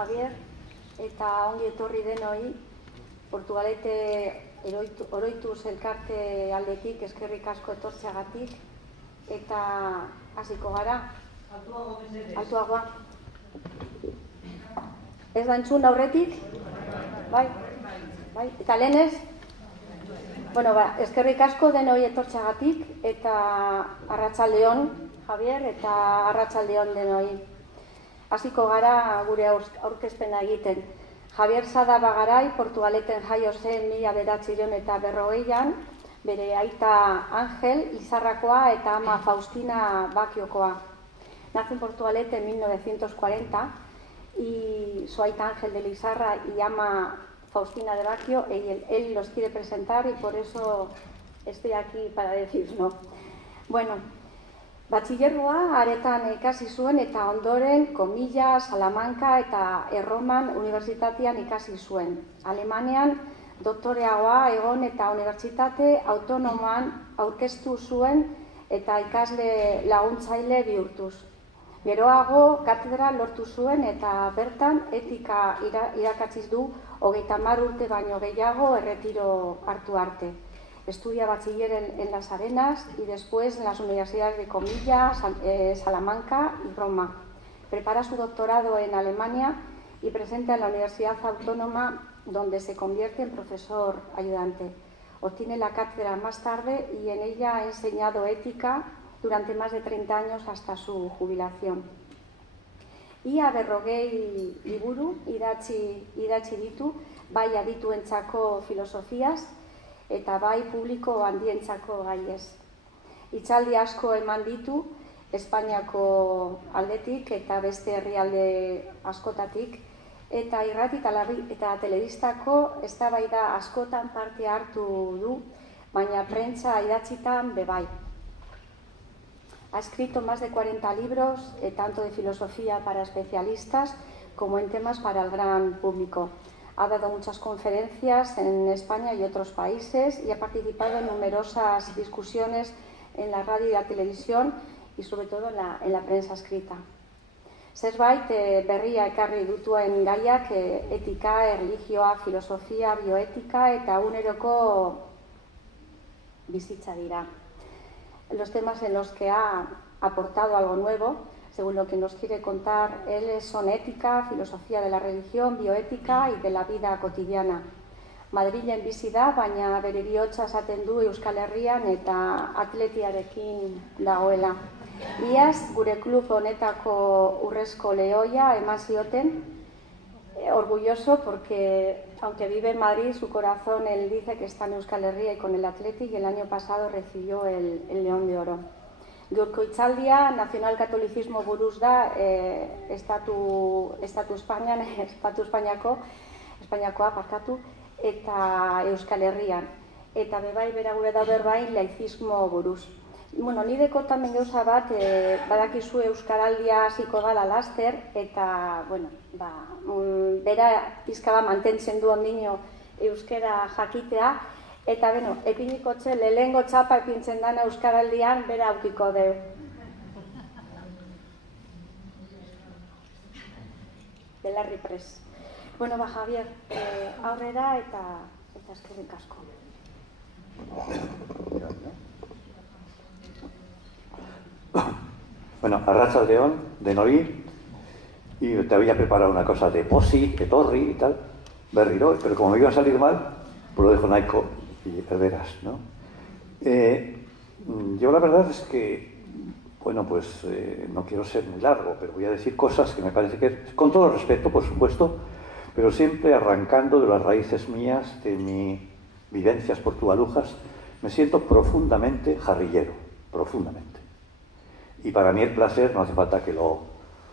Javier, eta ongi etorri denoi, Portugalete oroituz elkarte aldetik, eskerrik asko etortzeagatik, eta hasiko gara. Altuagoa. Ez da entzun aurretik? Bai? Eta lehenez? Bueno, eskerrik asko denoi etortzeagatik, eta arratsaldeon, Javier, eta arratsaldeon denoi. Hasiko gara gure aurkezpena egiten. Javier Sadabagarai, Portugaleten jaio zen 1940an, bere aita Ángel Lizarrakoa eta ama Faustina Bakiokoa. Nace en Portugalete en 1940 y su aita Ángel de Lizarra y ama Faustina de Bakio, él los quiere presentar y por eso estoy aquí para decirlo. Bueno, batxillerroa aretan ikasi zuen eta ondoren Komilla, Salamanca eta Erroman unibertsitatean ikasi zuen. Alemanian doktoreagoa egon eta unibertsitate autonomoan aurkeztu zuen eta ikasle laguntzaile bihurtuz. Geroago katedra lortu zuen eta bertan etika irakatsiz du 30 urte baino gehiago erretiro hartu arte. Estudia bachiller en Las Arenas y después en las universidades de Comilla, Salamanca y Roma. Prepara su doctorado en Alemania y presenta en la Universidad Autónoma, donde se convierte en profesor ayudante. Obtiene la cátedra más tarde y en ella ha enseñado ética durante más de 30 años hasta su jubilación. Ia berrogei liburu idatzi ditu, bai adituentzako filosofiaz, eta bai publiko handientzako gaiez. Hitzaldi asko eman ditu Espainiako aldetik eta beste herrialde askotatik, eta irrati eta telebistako eztabaida askotan parte hartu du, baina prentsa idatzitan bebai. Ha escrito más de 40 libros, tanto de filosofía para especialistas como en temas para el gran público. Ha dado muchas conferencias en España y otros países y ha participado en numerosas discusiones en la radio y la televisión y sobre todo en la prensa escrita. Zerbait berria ekarri dituen gaiak etika, erlijioa, filosofia, bioética eta eguneroko bizitza dira. Los temas en los que ha aportado algo nuevo, según lo que nos quiere contar él, son ética, filosofía de la religión, bioética y de la vida cotidiana. Madrilen bizi da, baina bere bihotza esaten du Euskal Herrian eta atletiarekin dagoela. Iaz, gure klub honetako urrezko lehoia eman zioten, orgulloso porque, aunque vive en Madrid, su corazón, él dice que está en Euskal Herria y con el Athletic, y el año pasado recibió el León de Oro. Gaurko hitzaldia nazionalkatolizismo buruz da, Estatu Espainiakoa eta Euskal Herrian. Eta bebai bera gure da berbain laizismo buruz. Bueno, nideko tamen gauza bat, badakizu euskaraldia hasiko gala laster, eta, bueno, bera pizka bat mantentzen du ondino euskera jakitea, eta, bueno, epiniko txe, lehengo txapa epintzen dana euskaraldian, bera aukiko deu. Belarri pres. Bueno, Javier, aurrera eta eskerrik asko. Bueno, arratsaldeon, denoi, y te había preparado una cosa de posi, etorri y tal, berriro, pero como me iba a salir mal, pues lo dejo naico y perderás, ¿no? Yo la verdad es que, bueno, pues no quiero ser muy largo, pero voy a decir cosas que me parece que, con todo respeto, por supuesto, pero siempre arrancando de las raíces mías, de mis vivencias portugalujas, me siento profundamente jarrillero, profundamente. Y para mí el placer, no hace falta que lo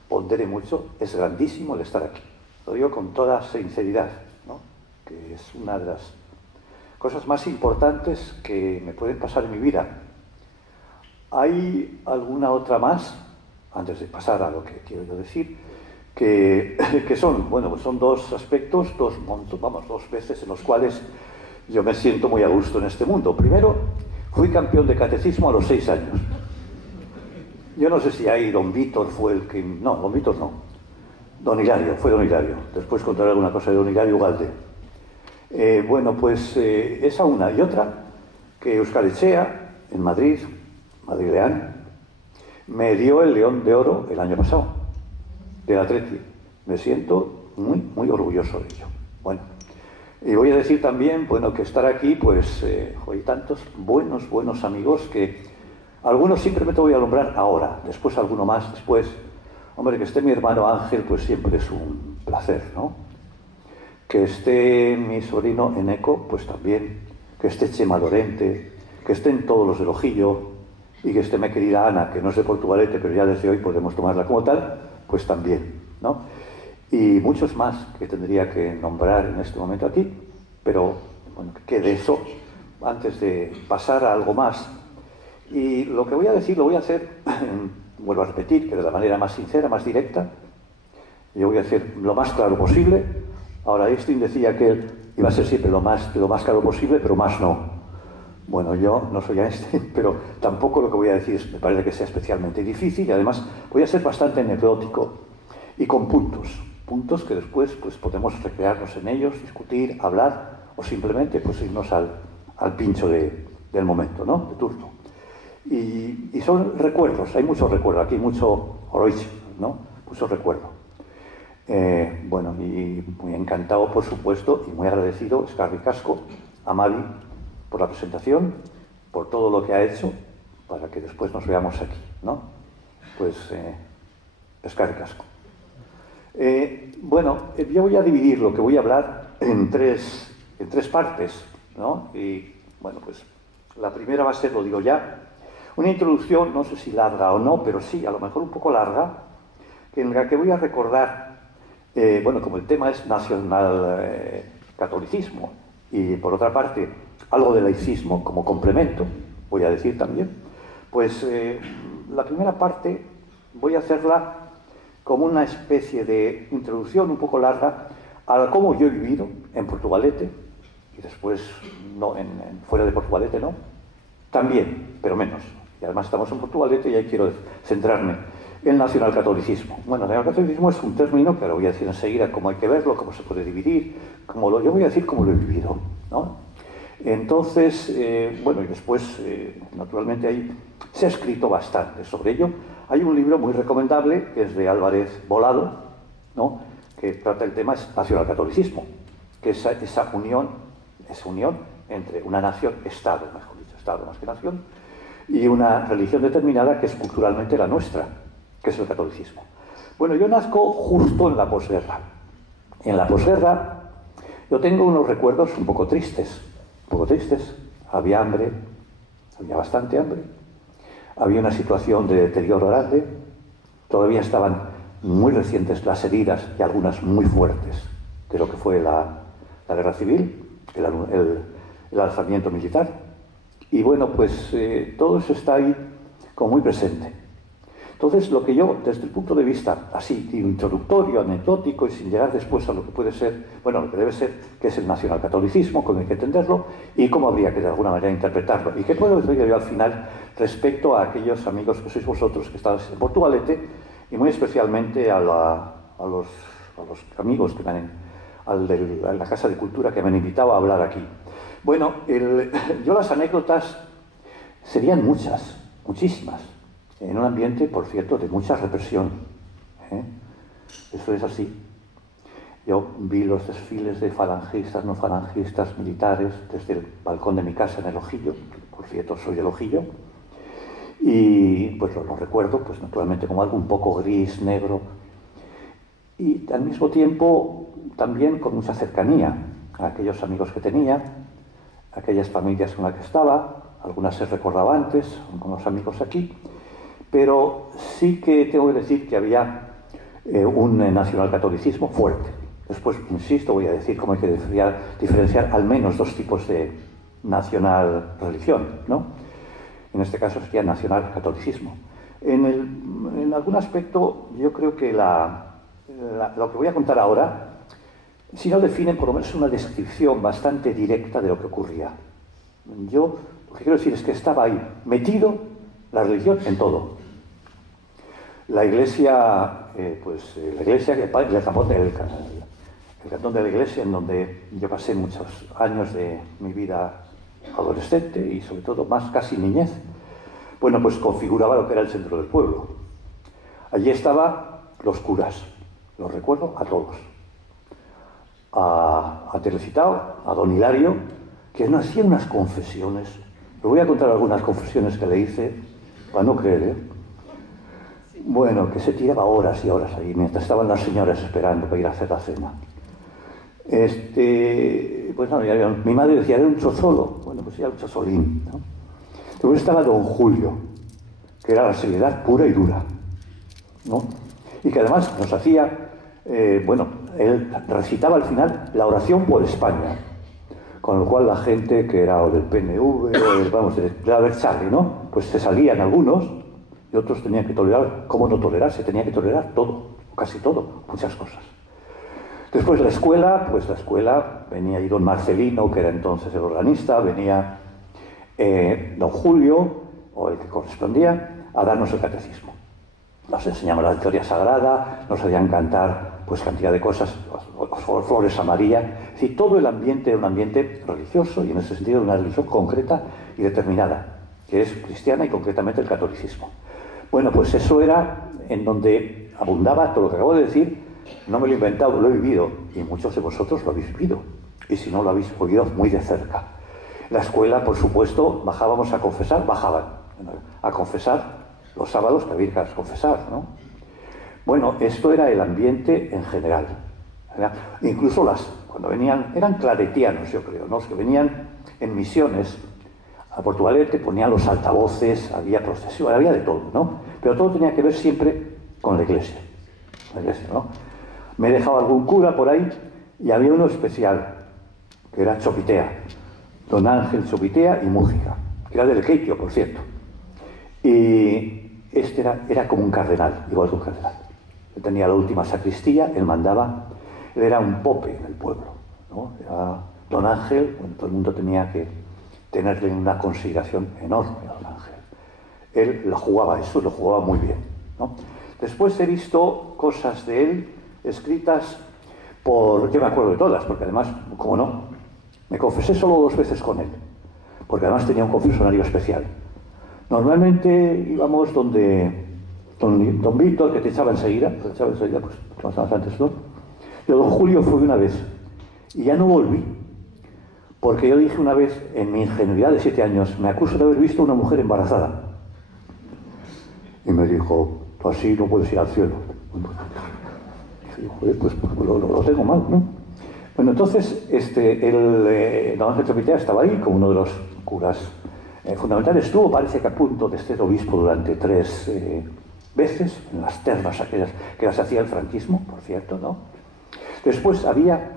pondere mucho, es grandísimo el estar aquí. Lo digo con toda sinceridad, ¿no? Que es una de las cosas más importantes que me pueden pasar en mi vida. Hay alguna otra más, antes de pasar a lo que quiero yo decir, que son, bueno, pues son dos aspectos, dos veces en los cuales yo me siento muy a gusto en este mundo. Primero, fui campeón de catecismo a los 6 años. Yo no sé si ahí don Víctor fue el que... No, don Víctor no. Don Hilario, fue Don Hilario. Después contaré alguna cosa de Don Hilario Ugalde. Bueno, pues esa una. Y otra, que Euskal Etxea, en Madrid, madrileño, me dio el León de Oro el año pasado, del Atleti. Me siento muy, muy orgulloso de ello. Bueno, y voy a decir también, bueno, que estar aquí, pues, hay tantos buenos amigos que algunos simplemente voy a nombrar ahora, después alguno más, después. Hombre, que esté mi hermano Ángel, pues siempre es un placer, ¿no? Que esté mi sobrino Eneco, pues también. Que esté Chema Lorente, que estén todos los del Ojillo, y que esté mi querida Ana, que no es de Portugalete, pero ya desde hoy podemos tomarla como tal, pues también, ¿no? Y muchos más que tendría que nombrar en este momento aquí, pero bueno, que quede eso antes de pasar a algo más. Y lo que voy a decir lo voy a hacer, vuelvo a repetir, que de la manera más sincera, más directa. Yo voy a hacer lo más claro posible. Ahora, Einstein decía que él iba a ser siempre lo más claro posible, pero más no. Bueno, yo no soy Einstein, pero tampoco lo que voy a decir me parece que sea especialmente difícil, y además voy a ser bastante anecdótico y con puntos que después pues podemos recrearnos en ellos, discutir, hablar o simplemente pues irnos al pincho del momento, ¿no? De turno. Y son recuerdos, hay muchos recuerdos, aquí mucho oroich, ¿no? Mucho recuerdo. Bueno, y muy encantado, por supuesto, y muy agradecido, eskerrik asko, a Mavi, por la presentación, por todo lo que ha hecho, para que después nos veamos aquí, ¿no? Pues, eskerrik asko. Bueno, yo voy a dividir lo que voy a hablar en tres partes, ¿no? Y, bueno, pues, la primera va a ser, lo digo ya, una introducción, no sé si larga o no, pero sí, a lo mejor un poco larga, en la que voy a recordar, bueno, como el tema es nacional catolicismo y por otra parte algo de laicismo como complemento, voy a decir también, pues la primera parte voy a hacerla como una especie de introducción un poco larga a cómo yo he vivido en Portugalete y después no, fuera de Portugalete, ¿no? También, pero menos. Y además estamos en Portugalete y ahí quiero centrarme en el nacionalcatolicismo. Bueno, el nacionalcatolicismo es un término que ahora voy a decir enseguida cómo hay que verlo, cómo se puede dividir, yo voy a decir cómo lo he vivido, ¿no? Entonces, bueno, y después, naturalmente, ahí se ha escrito bastante sobre ello. Hay un libro muy recomendable, que es de Álvarez Volado, ¿no? Que trata el tema es nacionalcatolicismo, que es esa unión entre una nación-estado, mejor dicho, estado más que nación, y una religión determinada que es culturalmente la nuestra, que es el catolicismo. Bueno, yo nazco justo en la posguerra. En la posguerra yo tengo unos recuerdos un poco tristes. Había hambre, había bastante hambre, había una situación de deterioro grande, todavía estaban muy recientes las heridas y algunas muy fuertes de lo que fue la guerra civil, el alzamiento militar. Y bueno, pues todo eso está ahí como muy presente. Entonces, lo que yo, desde el punto de vista así, introductorio, anecdótico y sin llegar después a lo que puede ser, bueno, lo que debe ser, que es el nacionalcatolicismo, cómo hay que entenderlo y cómo habría que de alguna manera interpretarlo. ¿Y qué puedo decir yo al final respecto a aquellos amigos que sois vosotros que estáis en Portugalete y muy especialmente a los amigos que a la Casa de Cultura que me han invitado a hablar aquí? Bueno, yo las anécdotas serían muchas, muchísimas, en un ambiente, por cierto, de mucha represión. Eso es así. Yo vi los desfiles de falangistas, no falangistas, militares, desde el balcón de mi casa en el Ojillo, por cierto, soy del Ojillo, y pues lo recuerdo, pues naturalmente como algo un poco gris, negro, y al mismo tiempo también con mucha cercanía a aquellos amigos que tenía, aquellas familias con las que estaba, algunas se recordaba antes, algunos amigos aquí, pero sí que tengo que decir que había un nacionalcatolicismo fuerte. Después, insisto, voy a decir cómo hay que diferenciar al menos dos tipos de nacional religión, ¿no? En este caso sería nacionalcatolicismo. En algún aspecto, yo creo que lo que voy a contar ahora, si no definen, por lo menos una descripción bastante directa de lo que ocurría. Yo lo que quiero decir es que estaba ahí, metido la religión en todo. La iglesia, la iglesia, el cantón de la iglesia, en donde yo pasé muchos años de mi vida adolescente y sobre todo más casi niñez, bueno, pues configuraba lo que era el centro del pueblo. Allí estaban los curas, los recuerdo a todos. A Teresitao, a don Hilario, que nos hacía unas confesiones. Les voy a contar algunas confesiones que le hice, para no creer, ¿eh? Bueno, que se tiraba horas y horas ahí, mientras estaban las señoras esperando para ir a hacer la cena. Pues no, mi madre decía, era un chozolo. Bueno, pues era un chozolín, ¿no? Luego estaba don Julio, que era la seriedad pura y dura, ¿no? Y que además nos hacía, él recitaba al final la oración por España, con lo cual la gente que era o del PNV o de la Bercharri, ¿no? Pues se salían algunos y otros tenían que tolerar. ¿Cómo no tolerar? Se tenía que tolerar todo, casi todo, muchas cosas. Después la escuela, venía ahí don Marcelino, que era entonces el organista, venía don Julio, o el que correspondía, a darnos el catecismo. Nos enseñaban la historia sagrada, nos hacían cantar pues cantidad de cosas, flores a María. Es decir, todo el ambiente era un ambiente religioso y en ese sentido una religión concreta y determinada, que es cristiana y concretamente el catolicismo. Bueno, pues eso era en donde abundaba todo lo que acabo de decir. No me lo he inventado, lo he vivido y muchos de vosotros lo habéis vivido y si no lo habéis oído muy de cerca. La escuela, por supuesto, bajaban a confesar los sábados, que había que confesar, ¿no? Bueno, esto era el ambiente en general, ¿verdad? Incluso cuando venían, eran claretianos, yo creo, ¿no? Los que venían en misiones a Portugalete ponían los altavoces, había procesión, había de todo, ¿no? Pero todo tenía que ver siempre con la iglesia, ¿no? Me he dejado algún cura por ahí y había uno especial, que era Chopitea, don Ángel Chopitea y Mújica, que era del Queitio, por cierto. Y este era como un cardenal, igual que un cardenal. Él tenía la última sacristía, él mandaba, él era un pope en el pueblo, ¿no? Era don Ángel, bueno, todo el mundo tenía que tenerle una consideración enorme a don Ángel. Él lo jugaba muy bien, ¿no? Después he visto cosas de él escritas yo me acuerdo de todas, porque además, como no, me confesé solo 2 veces con él, porque además tenía un confesionario especial. Normalmente íbamos donde don Víctor, que te echaba enseguida, pues como antes, ¿no? Yo, don Julio, fui una vez y ya no volví, porque yo dije una vez, en mi ingenuidad de 7 años, me acuso de haber visto a una mujer embarazada. Y me dijo, así no puedes ir al cielo. Y dije, joder, pues lo tengo mal, ¿no? Bueno, entonces, don Ángel Chopitea estaba ahí como uno de los curas fundamentales. Estuvo, parece que a punto de ser obispo durante 3 veces, en las termas aquellas que las hacía el franquismo, por cierto, ¿no? Después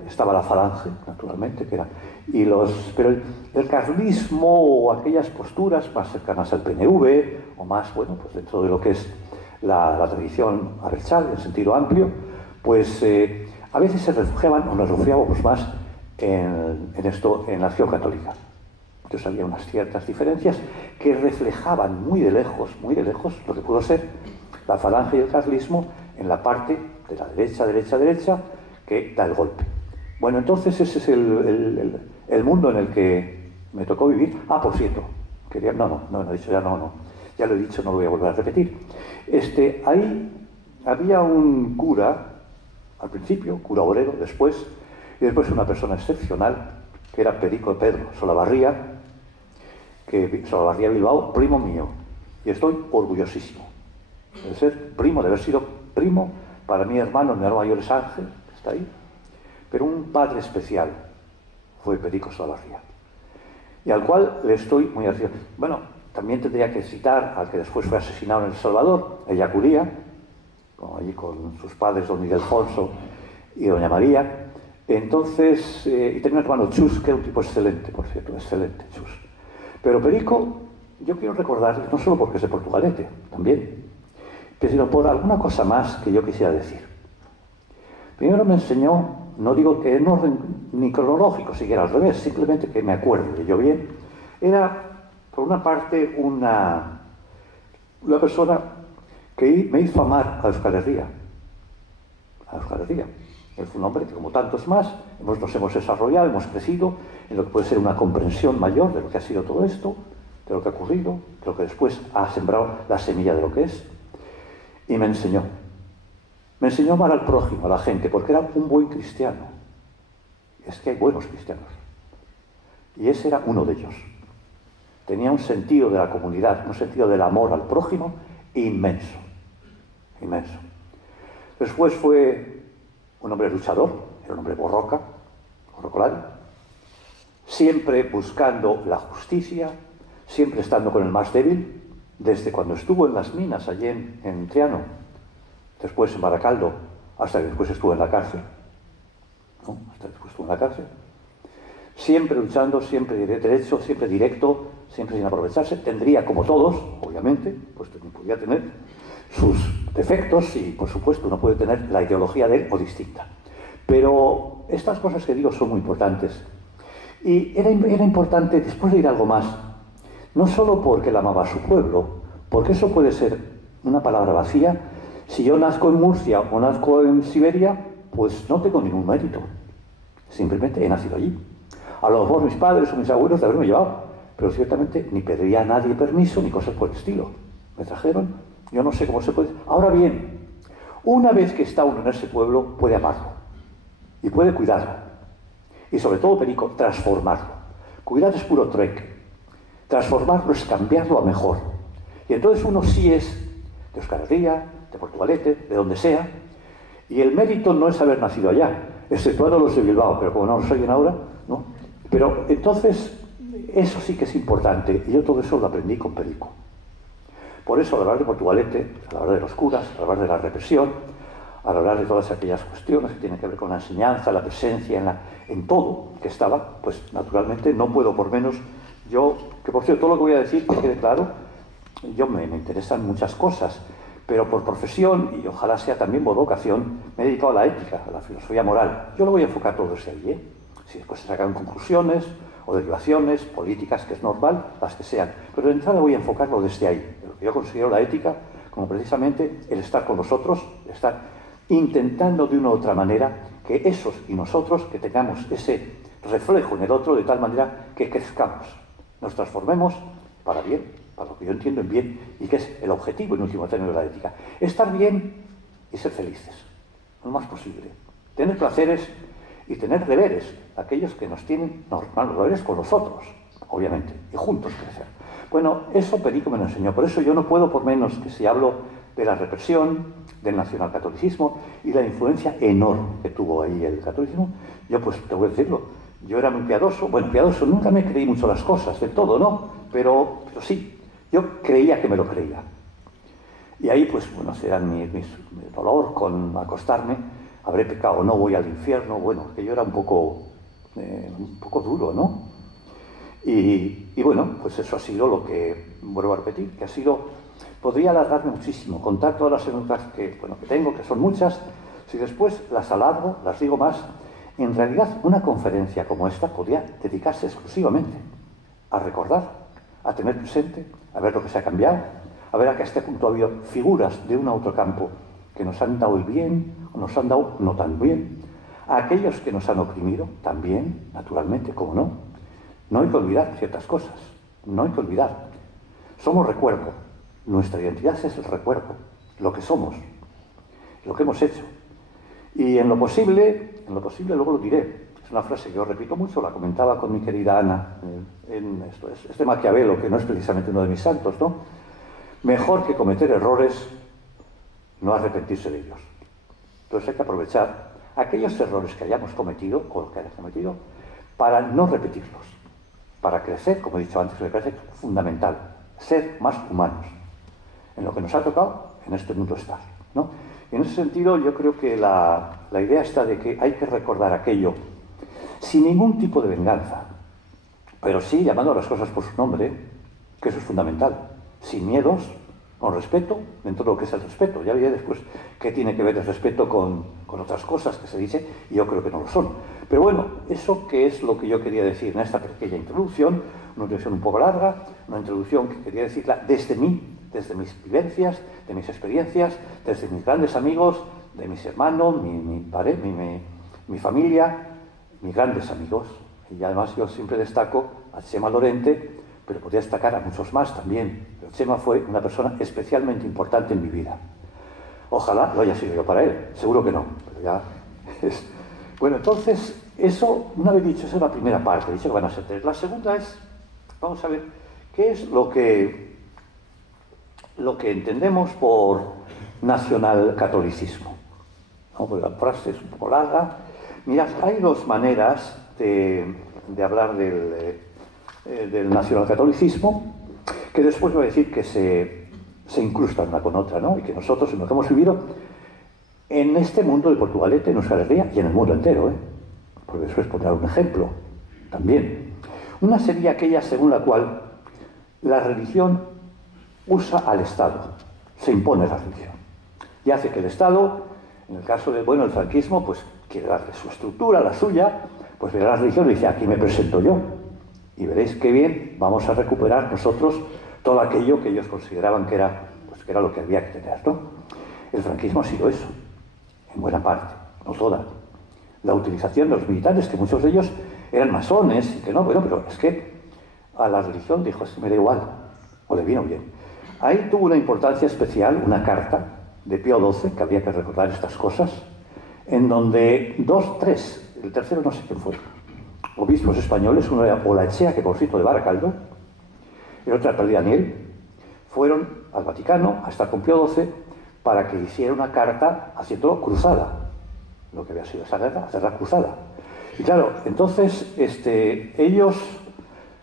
estaba la Falange, naturalmente, pero el carlismo o aquellas posturas más cercanas al PNV, o más, bueno, pues dentro de lo que es la tradición abertzale, en sentido amplio, pues a veces se refugiaban, o nos refugiábamos más en la acción católica. Entonces había unas ciertas diferencias que reflejaban muy de lejos, lo que pudo ser la Falange y el carlismo en la parte de la derecha, que da el golpe. Bueno, entonces ese es el mundo en el que me tocó vivir. Por cierto, no he dicho ya lo he dicho, no lo voy a volver a repetir. Ahí había un cura, al principio, cura obrero, después una persona excepcional, que era Perico Pedro Solabarría Bilbao, primo mío, y estoy orgullosísimo de ser primo, de haber sido primo para mi hermano mayor es Ángel, que está ahí, pero un padre especial fue Perico Solabarría, y al cual le estoy muy agradecido. Bueno, también tendría que citar al que después fue asesinado en El Salvador, el Yacuría, allí con sus padres, don Ildefonso y doña María. Entonces, y tenía un hermano Chus, que era un tipo excelente, por cierto, excelente Chus. Pero Perico, yo quiero recordarle, no solo porque es de Portugalete, también, sino por alguna cosa más que yo quisiera decir. Primero me enseñó, no digo que en orden ni cronológico, siguiera al revés, simplemente que me acuerdo de yo bien, era, por una parte, una persona que me hizo amar a Euskal Herria. A Euskal Herria. Él fue un hombre que, como tantos más, nos hemos desarrollado, hemos crecido en lo que puede ser una comprensión mayor de lo que ha sido todo esto, de lo que ha ocurrido, de lo que después ha sembrado la semilla de lo que es. Y me enseñó. Me enseñó a amar al prójimo, a la gente, porque era un buen cristiano. Es que hay buenos cristianos. Y ese era uno de ellos. Tenía un sentido de la comunidad, un sentido del amor al prójimo inmenso. Inmenso. Después fue un hombre luchador, era un hombre borrocolán, siempre buscando la justicia, siempre estando con el más débil, desde cuando estuvo en las minas allí en Triano, después en Baracaldo, hasta que después estuvo en la cárcel. ¿No? Hasta después estuvo en la cárcel. Siempre luchando, siempre derecho, siempre directo, siempre sin aprovecharse. Tendría, como todos, obviamente, pues podría tener sus defectos y, por supuesto, uno puede tener la ideología de él o distinta. Pero estas cosas que digo son muy importantes. Y era importante, después de ir algo más, no solo porque él amaba a su pueblo, porque eso puede ser una palabra vacía. Si yo nazco en Murcia o nazco en Siberia, pues no tengo ningún mérito. Simplemente he nacido allí. A lo mejor mis padres o mis abuelos de haberme llevado, pero ciertamente ni pediría a nadie permiso ni cosas por el estilo. Me trajeron, yo no sé cómo se puede. Ahora bien, una vez que está uno en ese pueblo, puede amarlo y puede cuidarlo. Y sobre todo, Perico, transformarlo. Cuidar es puro trek. Transformarlo es cambiarlo a mejor. Y entonces uno sí es de Euskal Herria, de Portugalete, de donde sea, y el mérito no es haber nacido allá, exceptuando los de Bilbao, pero como no lo soy ahora, ¿no? Pero entonces, eso sí que es importante, y yo todo eso lo aprendí con Perico. Por eso, al hablar de Portugalete, al hablar de los curas, al hablar de la represión, al hablar de todas aquellas cuestiones que tienen que ver con la enseñanza, la presencia, en todo que estaba, pues naturalmente no puedo por menos, yo, que por cierto, todo lo que voy a decir, que quede claro, yo me interesan muchas cosas, pero por profesión, y ojalá sea también por vocación, me he dedicado a la ética, a la filosofía moral. Yo lo voy a enfocar todo desde ahí, ¿eh? Si después se sacan conclusiones o derivaciones políticas, que es normal, las que sean. Pero de entrada voy a enfocarlo desde ahí. De lo que yo considero la ética como precisamente el estar con nosotros, estar intentando de una u otra manera que esos y nosotros, que tengamos ese reflejo en el otro de tal manera que crezcamos, nos transformemos para bien, para lo que yo entiendo en bien, y que es el objetivo en último término de la ética. Estar bien y ser felices, lo más posible. Tener placeres y tener deberes, aquellos que nos tienen los deberes con nosotros, obviamente, y juntos crecer. Bueno, eso Perico me lo enseñó, por eso yo no puedo por menos que si hablo de la represión, del nacionalcatolicismo y la influencia enorme que tuvo ahí el catolicismo, yo pues te voy a decirlo, yo era muy piadoso, bueno, piadoso, nunca me creí mucho las cosas, del todo, ¿no? Pero sí, yo creía que me lo creía. Y ahí, pues, bueno, será mi dolor con acostarme, habré pecado, no voy al infierno, bueno, que yo era un poco duro, ¿no? Y bueno, pues eso ha sido lo que, vuelvo a repetir, que ha sido, podría alargarme muchísimo, contar todas las anécdotas que tengo, que son muchas, si después las alargo, las digo más. En realidad, una conferencia como esta podría dedicarse exclusivamente a recordar, a tener presente, a ver lo que se ha cambiado, a ver a que a este punto ha habido figuras de un a otro campo que nos han dado el bien o nos han dado no tan bien, a aquellos que nos han oprimido también, naturalmente, como no. No hay que olvidar ciertas cosas, no hay que olvidar. Somos recuerdo, nuestra identidad es el recuerdo, lo que somos, lo que hemos hecho. Y en lo posible luego lo diré. Es una frase que yo repito mucho, la comentaba con mi querida Ana, este Maquiavelo, que no es precisamente uno de mis santos, ¿no? Mejor que cometer errores, no arrepentirse de ellos. Entonces hay que aprovechar aquellos errores que hayamos cometido, o que hayamos cometido, para no repetirlos, para crecer, como he dicho antes, me parece fundamental, ser más humanos, en lo que nos ha tocado en este mundo estar, ¿no? Y en ese sentido yo creo que la idea está de que hay que recordar aquello sin ningún tipo de venganza, pero sí llamando a las cosas por su nombre, que eso es fundamental, sin miedos, con respeto, dentro de lo que es el respeto. Ya veré después qué tiene que ver el respeto con otras cosas que se dice, y yo creo que no lo son. Pero bueno, eso que es lo que yo quería decir en esta pequeña introducción, una introducción un poco larga, una introducción que quería decirla desde mí, desde mis vivencias, de mis experiencias, desde mis grandes amigos, de mis hermanos, mi familia, mis grandes amigos. Y además yo siempre destaco a Chema Lorente, pero podría destacar a muchos más también. Pero Chema fue una persona especialmente importante en mi vida. Ojalá lo haya sido yo para él, seguro que no, pero ya es... Bueno, entonces, eso, una vez dicho, esa es la primera parte, he dicho que van a ser 3. La segunda es, vamos a ver, ¿qué es lo que entendemos por nacionalcatolicismo? ¿No? Porque la frase es un poco larga. Mirad, hay 2 maneras de hablar del nacionalcatolicismo, que después voy a decir que se incrustan una con otra, ¿no? Y que nosotros, en lo que hemos vivido en este mundo de Portugalete, en Euskal Herria y en el mundo entero, porque después pondré un ejemplo también. Una sería aquella según la cual la religión usa al Estado, se impone la religión, y hace que el Estado, en el caso del franquismo, pues quiere darle su estructura, la suya, pues verá la religión y dice, aquí me presento yo, y veréis qué bien vamos a recuperar nosotros todo aquello que ellos consideraban que era lo que había que tener, ¿no? El franquismo ha sido eso, en buena parte, no toda. La utilización de los militares, que muchos de ellos eran masones, y que no, bueno, pero es que a la religión dijo, es que me da igual, o le vino bien. Ahí tuvo una importancia especial, una carta de Pío XII, que había que recordar estas cosas, en donde 2, 3, el tercero no sé quién fue, obispos españoles, uno era Olaechea, que por cierto de Baracaldo, y otro era Daniel, fueron al Vaticano a estar con Pío XII para que hiciera una carta haciendo cruzada, lo que había sido esa guerra, hacer la cruzada. Y claro, entonces ellos,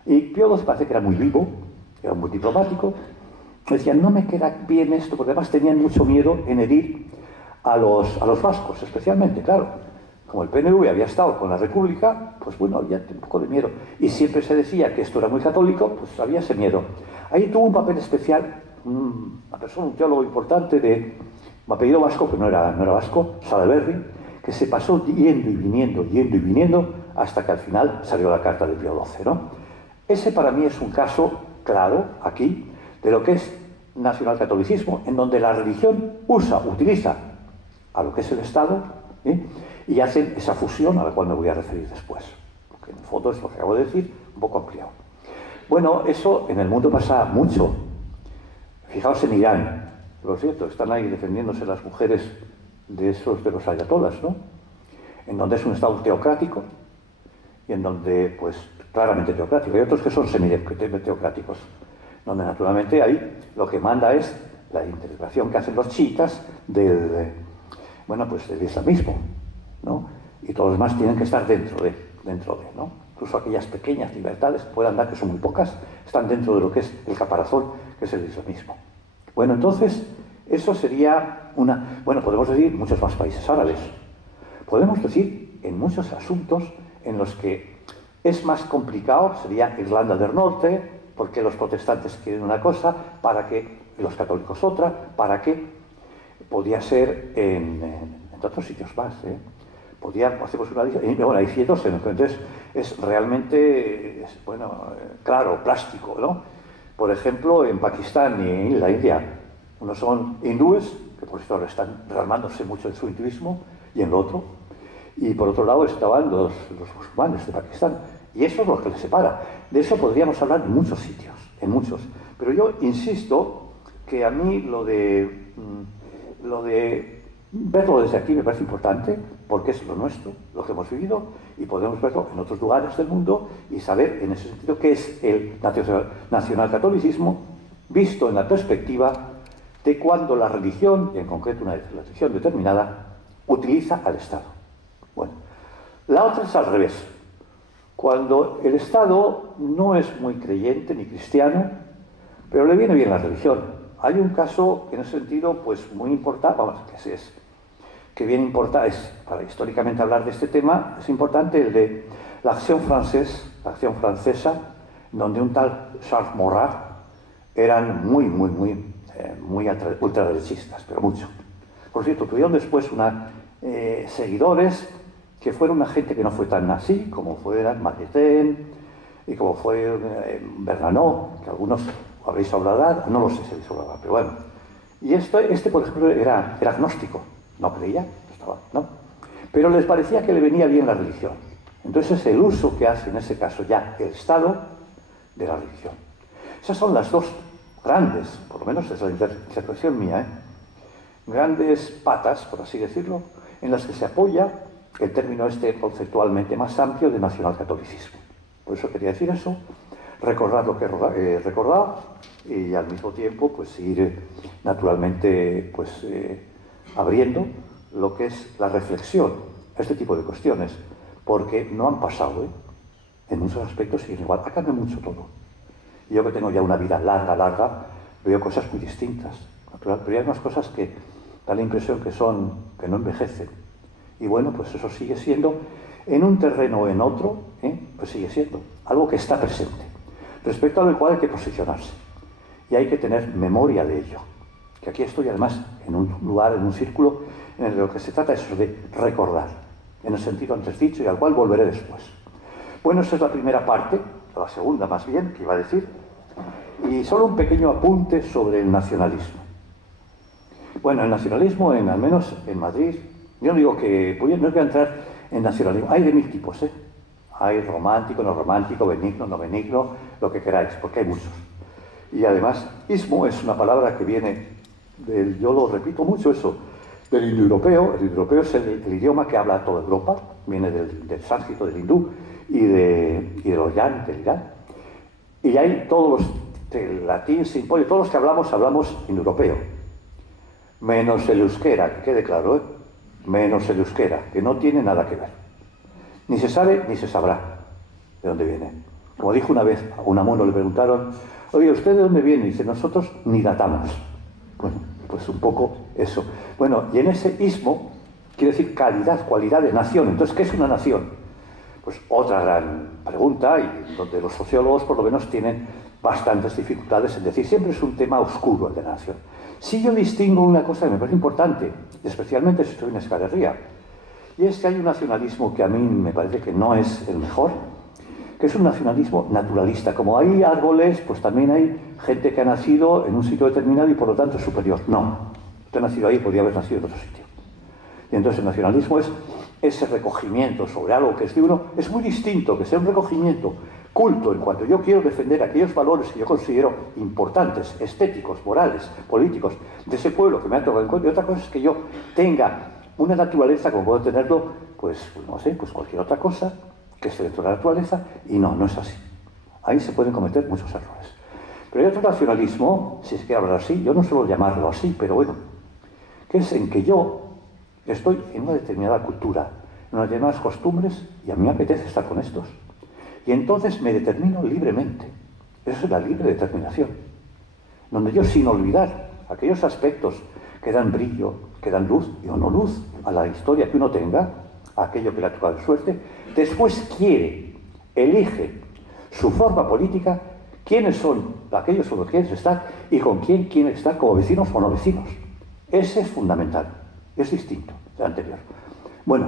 y Pío XII parece que era muy vivo, era muy diplomático, decían, no me queda bien esto, porque además tenían mucho miedo en herir a los vascos, especialmente, claro. Como el PNV había estado con la República, pues bueno, había un poco de miedo. Y siempre se decía que esto era muy católico, pues había ese miedo. Ahí tuvo un papel especial una persona, un teólogo importante de apellido vasco, que no era vasco, Salaberry, que se pasó yendo y viniendo, hasta que al final salió la carta de Pío XII, ¿no? Ese para mí es un caso claro, aquí, de lo que es nacionalcatolicismo, en donde la religión utiliza a lo que es el Estado, y hacen esa fusión a la cual me voy a referir después, porque en el fondo es lo que acabo de decir, un poco ampliado. Bueno, eso en el mundo pasa mucho. Fijaos en Irán, por cierto, están ahí defendiéndose las mujeres de los ayatolás, ¿no? En donde es un Estado teocrático, y en donde, pues, claramente teocrático. Hay otros que son semiteocráticos, donde naturalmente ahí lo que manda es la integración que hacen los chiitas del islamismo, ¿no? Y todos los demás tienen que estar dentro de, ¿no? Incluso aquellas pequeñas libertades que puedan dar, que son muy pocas, están dentro de lo que es el caparazón, que es el islamismo. Bueno, entonces, eso sería podemos decir muchos más países árabes. Podemos decir en muchos asuntos en los que es más complicado, sería Irlanda del Norte, porque los protestantes quieren una cosa, para que los católicos otra, para que podía ser en otros sitios más, hacemos una lista, y bueno, hay ciertos en los que entonces es realmente, claro, plástico, ¿no? Por ejemplo, en Pakistán y en la India, unos son hindúes, que por cierto están rearmándose mucho en su hinduismo, y en lo otro, y por otro lado estaban los musulmanes de Pakistán, y eso es lo que les separa. De eso podríamos hablar en muchos sitios, en muchos, pero yo insisto que a mí lo de verlo desde aquí me parece importante, porque es lo nuestro, lo que hemos vivido, y podemos verlo en otros lugares del mundo y saber en ese sentido qué es el nacionalcatolicismo visto en la perspectiva de cuando la religión, y en concreto una religión determinada, utiliza al Estado. Bueno, la otra es al revés. Cuando el Estado no es muy creyente ni cristiano, pero le viene bien la religión. Hay un caso en ese sentido, pues muy importante, para históricamente hablar de este tema, es importante el de la acción francesa, donde un tal Charles Maurras eran muy ultraderechistas, pero mucho. Por cierto, tuvieron después seguidores que fueron una gente que no fue tan nazi, como fueran Maritain y como fue Bernanos, que algunos habréis hablado, no lo sé si habéis hablado, pero bueno. Y este, por ejemplo, era agnóstico, no creía, no. Pero les parecía que le venía bien la religión. Entonces es el uso que hace en ese caso ya el Estado de la religión. Esas son las dos grandes, por lo menos es la interpretación mía, grandes patas, por así decirlo, en las que se apoya el término conceptualmente más amplio de nacionalcatolicismo. Por eso quería decir eso, recordar lo que he recordado y al mismo tiempo pues ir naturalmente pues abriendo lo que es la reflexión a este tipo de cuestiones, porque no han pasado, en muchos aspectos siguen igual, ha cambiado mucho todo. Y yo que tengo ya una vida larga, veo cosas muy distintas, natural, pero hay unas cosas que dan la impresión que no envejecen. Y bueno, pues eso sigue siendo, en un terreno o en otro, pues sigue siendo algo que está presente, respecto al cual hay que posicionarse. Y hay que tener memoria de ello. Que aquí estoy además en un lugar, en un círculo, en el que lo que se trata es de recordar, en el sentido antes dicho y al cual volveré después. Bueno, esa es la primera parte, la segunda más bien, que iba a decir, y solo un pequeño apunte sobre el nacionalismo. Bueno, el nacionalismo, al menos en Madrid, yo no digo que, no voy a entrar en nacionalismo, hay de mil tipos, hay romántico, no romántico, benigno, no benigno, lo que queráis, porque hay muchos. Y además, ismo es una palabra que viene del, yo lo repito mucho eso, del indoeuropeo. El indoeuropeo es el idioma que habla toda Europa, viene del sánscrito, del hindú y del Orient, del Irán. Y hay todos los, del latín, simpolio, todos los que hablamos indoeuropeo. Menos el euskera, que quede claro, menos el euskera, que no tiene nada que ver. Ni se sabe ni se sabrá de dónde viene. Como dijo una vez a un amuno, le preguntaron, oye, ¿usted de dónde viene? Y dice, nosotros ni datamos. Bueno, pues un poco eso. Bueno, y en ese ismo quiere decir calidad, cualidad de nación. Entonces, ¿qué es una nación? Pues otra gran pregunta, y donde los sociólogos por lo menos tienen bastantes dificultades en decir, siempre es un tema oscuro el de nación. Sí, yo distingo una cosa que me parece importante, especialmente si estoy en Euskal Herria, y es que hay un nacionalismo que a mí me parece que no es el mejor, que es un nacionalismo naturalista. Como hay árboles, pues también hay gente que ha nacido en un sitio determinado y por lo tanto es superior. No, usted ha nacido ahí, podría haber nacido en otro sitio. Y entonces el nacionalismo es ese recogimiento sobre algo que es de uno, es muy distinto, que sea un recogimiento culto en cuanto yo quiero defender aquellos valores que yo considero importantes, estéticos, morales, políticos, de ese pueblo que me ha tocado en cuenta. Y otra cosa es que yo tenga una naturaleza como puedo tenerlo, pues no sé, pues cualquier otra cosa que esté dentro de la naturaleza, y no es así. Ahí se pueden cometer muchos errores. Pero hay otro nacionalismo, si es que hablar así, yo no suelo llamarlo así, pero bueno, que es en que yo estoy en una determinada cultura, en unas determinadas costumbres, y a mí me apetece estar con estos. Y entonces me determino libremente. Eso es la libre determinación. Donde yo, sin olvidar aquellos aspectos que dan brillo, que dan luz o no luz a la historia que uno tenga, a aquello que le ha tocado de suerte, después elige su forma política, quiénes son aquellos con los que quieres estar y con quién quiere estar como vecinos o no vecinos. Ese es fundamental, es distinto del anterior. Bueno,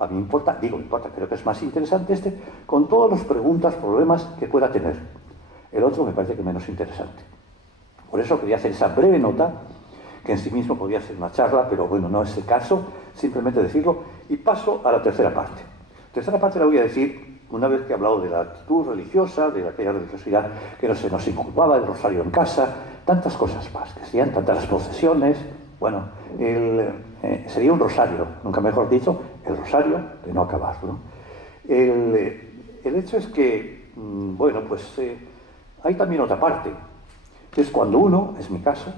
a mí me importa, creo que es más interesante con todas las preguntas, problemas que pueda tener. El otro me parece que menos interesante. Por eso quería hacer esa breve nota, que en sí mismo podría ser una charla, pero bueno, no es el caso, simplemente decirlo, y paso a la tercera parte. La tercera parte la voy a decir una vez que he hablado de la actitud religiosa, de aquella religiosidad que no se nos inculpaba, el rosario en casa, tantas cosas más, que serían tantas las procesiones. Bueno, sería un rosario, nunca mejor dicho, el rosario de no acabar, ¿no? El hecho es que, hay también otra parte, que es cuando uno, es mi caso,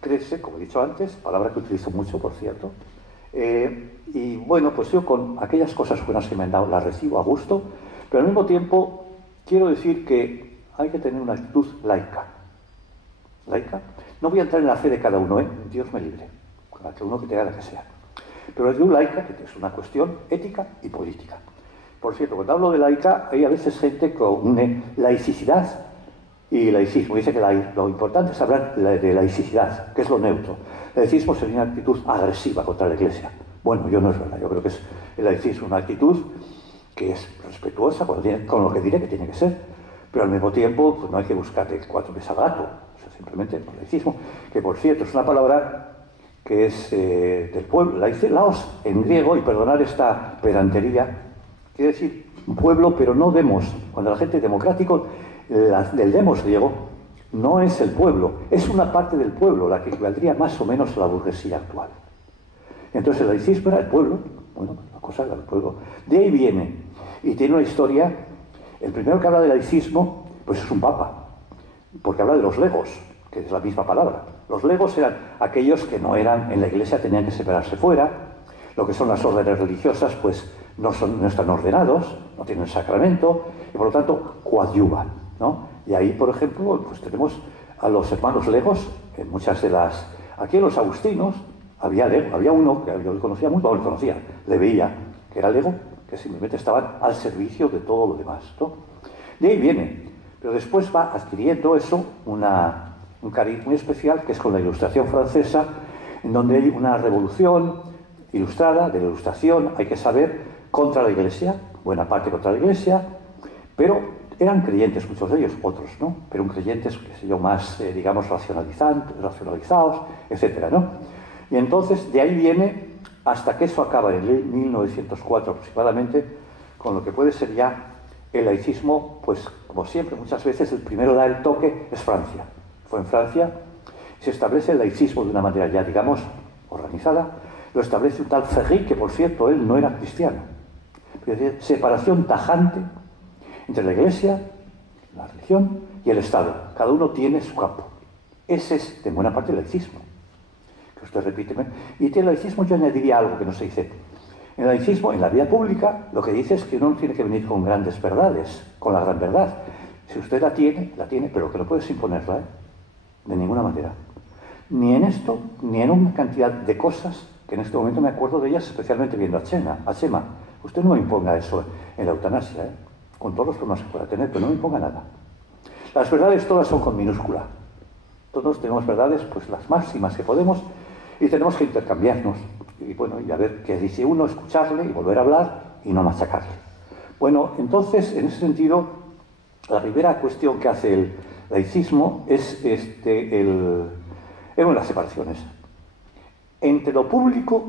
crece, como he dicho antes, palabra que utilizo mucho, por cierto, y bueno, pues yo con aquellas cosas buenas que me han dado las recibo a gusto, pero al mismo tiempo quiero decir que hay que tener una actitud laica. ¿Laica? No voy a entrar en la fe de cada uno, Dios me libre, cada uno que tenga la que sea. Pero la actitud laica, que es una cuestión ética y política. Por cierto, cuando hablo de laica, hay a veces gente que une laicidad y laicismo. Dice que lo importante es hablar de laicidad, que es lo neutro. El laicismo sería una actitud agresiva contra la Iglesia. Bueno, yo no es verdad. Yo creo que es el laicismo una actitud que es respetuosa con lo que diré que tiene que ser, pero al mismo tiempo pues, no hay que buscarle cuatro pies al gato, o sea, simplemente el laicismo, que por cierto es una palabra que es del pueblo, laos en griego, y perdonar esta pedantería, quiere decir pueblo, pero no demos. Cuando la gente democrático, del demos griego, no es el pueblo, es una parte del pueblo, la que equivaldría más o menos a la burguesía actual. Entonces el laicismo era el pueblo, bueno, la cosa era el pueblo. De ahí viene, y tiene una historia, el primero que habla de laicismo, pues es un papa, porque habla de los legos, que es la misma palabra. Los legos eran aquellos que no eran, en la iglesia tenían que separarse fuera, lo que son las órdenes religiosas, pues no están ordenados, no tienen sacramento, y por lo tanto coadyuvan, ¿no? Y ahí, por ejemplo, pues tenemos a los hermanos legos, en muchas de las... Aquí en los agustinos había uno que yo le conocía muy, bueno, le conocía, le veía, que era lego, que simplemente estaban al servicio de todo lo demás, ¿no? De ahí viene, pero después va adquiriendo eso un cariz muy especial, que es con la Ilustración francesa, en donde hay una revolución ilustrada, de la Ilustración, hay que saber, contra la Iglesia, buena parte contra la Iglesia, pero eran creyentes, muchos de ellos, otros, ¿no? Pero un creyentes, qué sé yo, más, digamos, racionalizados, etcétera, ¿no? Y entonces, de ahí viene, hasta que eso acaba en 1904 aproximadamente, con lo que puede ser ya el laicismo, pues, como siempre, muchas veces, el primero da el toque es Francia. Fue en Francia, se establece el laicismo de una manera ya, digamos, organizada, lo establece un tal Ferry, que por cierto, él no era cristiano. Es decir, separación tajante entre la Iglesia, la religión y el Estado. Cada uno tiene su campo. Ese es, en buena parte, el laicismo. Que usted repite. Y en el laicismo yo añadiría algo que no se dice. En el laicismo, en la vida pública, lo que dice es que uno no tiene que venir con grandes verdades, con la gran verdad. Si usted la tiene, pero que no puedes imponerla, ¿eh? De ninguna manera. Ni en esto, ni en una cantidad de cosas que en este momento me acuerdo de ellas, especialmente viendo a Chema. Usted no imponga eso en la eutanasia, ¿eh? Con todos los problemas que pueda tener, pero no imponga nada. Las verdades todas son con minúscula. Todos tenemos verdades, pues las máximas que podemos, y tenemos que intercambiarnos. Y bueno, y a ver qué dice uno, escucharle y volver a hablar y no machacarle. Bueno, entonces, en ese sentido, la primera cuestión que hace el laicismo es las separaciones entre lo público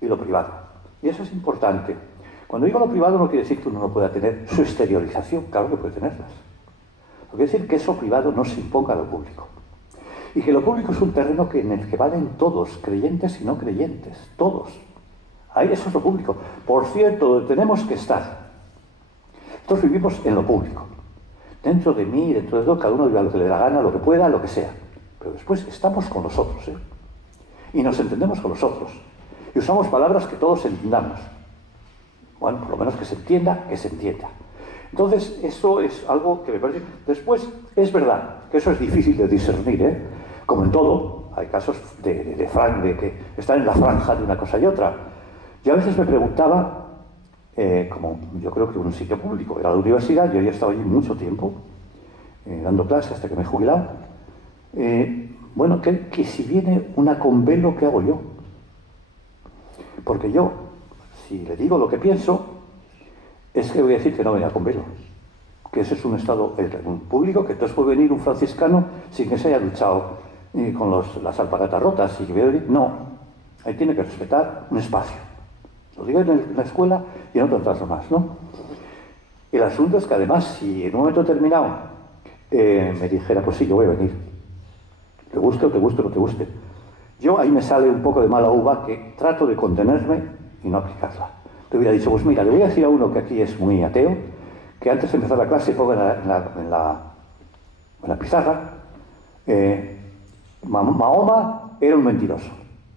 y lo privado. Y eso es importante. Cuando digo lo privado no quiere decir que uno no pueda tener su exteriorización, claro que puede tenerlas. Lo que quiere decir que eso privado no se imponga a lo público. Y que lo público es un terreno en el que valen todos, creyentes y no creyentes, todos. Ahí eso es lo público. Por cierto, donde tenemos que estar. Todos vivimos en lo público. Dentro de mí, dentro de todo, cada uno vive lo que le da gana, lo que pueda, lo que sea. Pero después estamos con los otros, ¿eh? Y nos entendemos con los otros. Y usamos palabras que todos entendamos. Bueno, por lo menos que se entienda, que se entienda. Entonces, eso es algo que me parece... Después, es verdad que eso es difícil de discernir, ¿eh? Como en todo, hay casos de que están en la franja de una cosa y otra. Yo a veces me preguntaba, como yo creo que en un sitio público, era la universidad, yo ya estaba allí mucho tiempo, dando clases hasta que me he jubilado, bueno, que si viene una con velo, ¿qué hago yo? Porque yo, si le digo lo que pienso, es que voy a decir que no venía con velo. Que ese es un estado público, que entonces puede venir un franciscano sin que se haya luchado con las alpargatas rotas. Y que no, ahí tiene que respetar un espacio. Lo digo en la escuela y en otros casos más, ¿no? El asunto es que además, si en un momento determinado me dijera, pues sí, yo voy a venir, te guste o te guste o no te guste, yo ahí me sale un poco de mala uva que trato de contenerme y no aplicarla. Te hubiera dicho, pues mira, le voy a decir a uno que aquí es muy ateo, que antes de empezar la clase ponga en la pizarra, Mahoma era un mentiroso.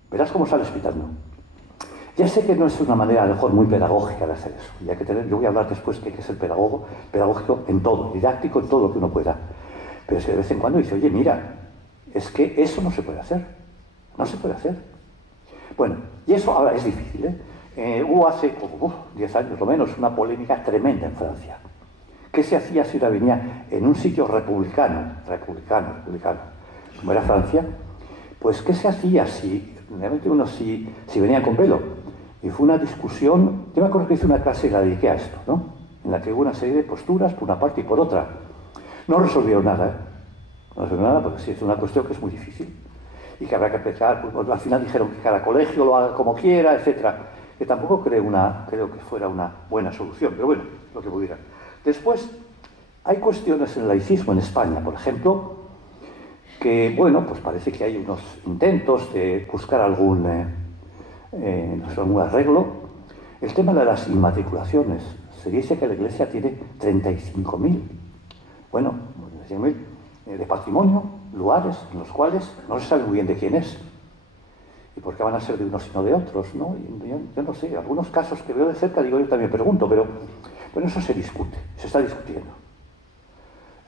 Verás cómo sales pitando. Ya sé que no es una manera, a lo mejor, muy pedagógica de hacer eso. Y hay que tener, yo voy a hablar después que hay que ser pedagógico en todo, didáctico en todo lo que uno pueda. Pero es que de vez en cuando dice, oye, mira, es que eso no se puede hacer. No se puede hacer. Bueno, y eso ahora es difícil, ¿eh? Hubo hace como 10 años o menos una polémica tremenda en Francia. ¿Qué se hacía si una venía en un sitio republicano, como era Francia? Pues ¿qué se hacía si realmente si venía con velo? Y fue una discusión, yo me acuerdo que hice una clase y la dediqué a esto, ¿no? En la que hubo una serie de posturas por una parte y por otra. No resolvieron nada, ¿eh? No resolvieron nada porque sí es una cuestión que es muy difícil y que habrá que empezar, pues, al final dijeron que cada colegio lo haga como quiera, etcétera, que tampoco creo que fuera una buena solución, pero bueno, lo que pudiera. Después, hay cuestiones en el laicismo en España, por ejemplo, que, bueno, pues parece que hay unos intentos de buscar algún arreglo. El tema de las inmatriculaciones. Se dice que la Iglesia tiene 35.000, bueno, 35.000 de patrimonio, lugares en los cuales no se sabe muy bien de quién es. ¿Y por qué van a ser de unos y no de otros? ¿No? Yo no sé, algunos casos que veo de cerca, digo, yo también pregunto, pero eso se discute, se está discutiendo.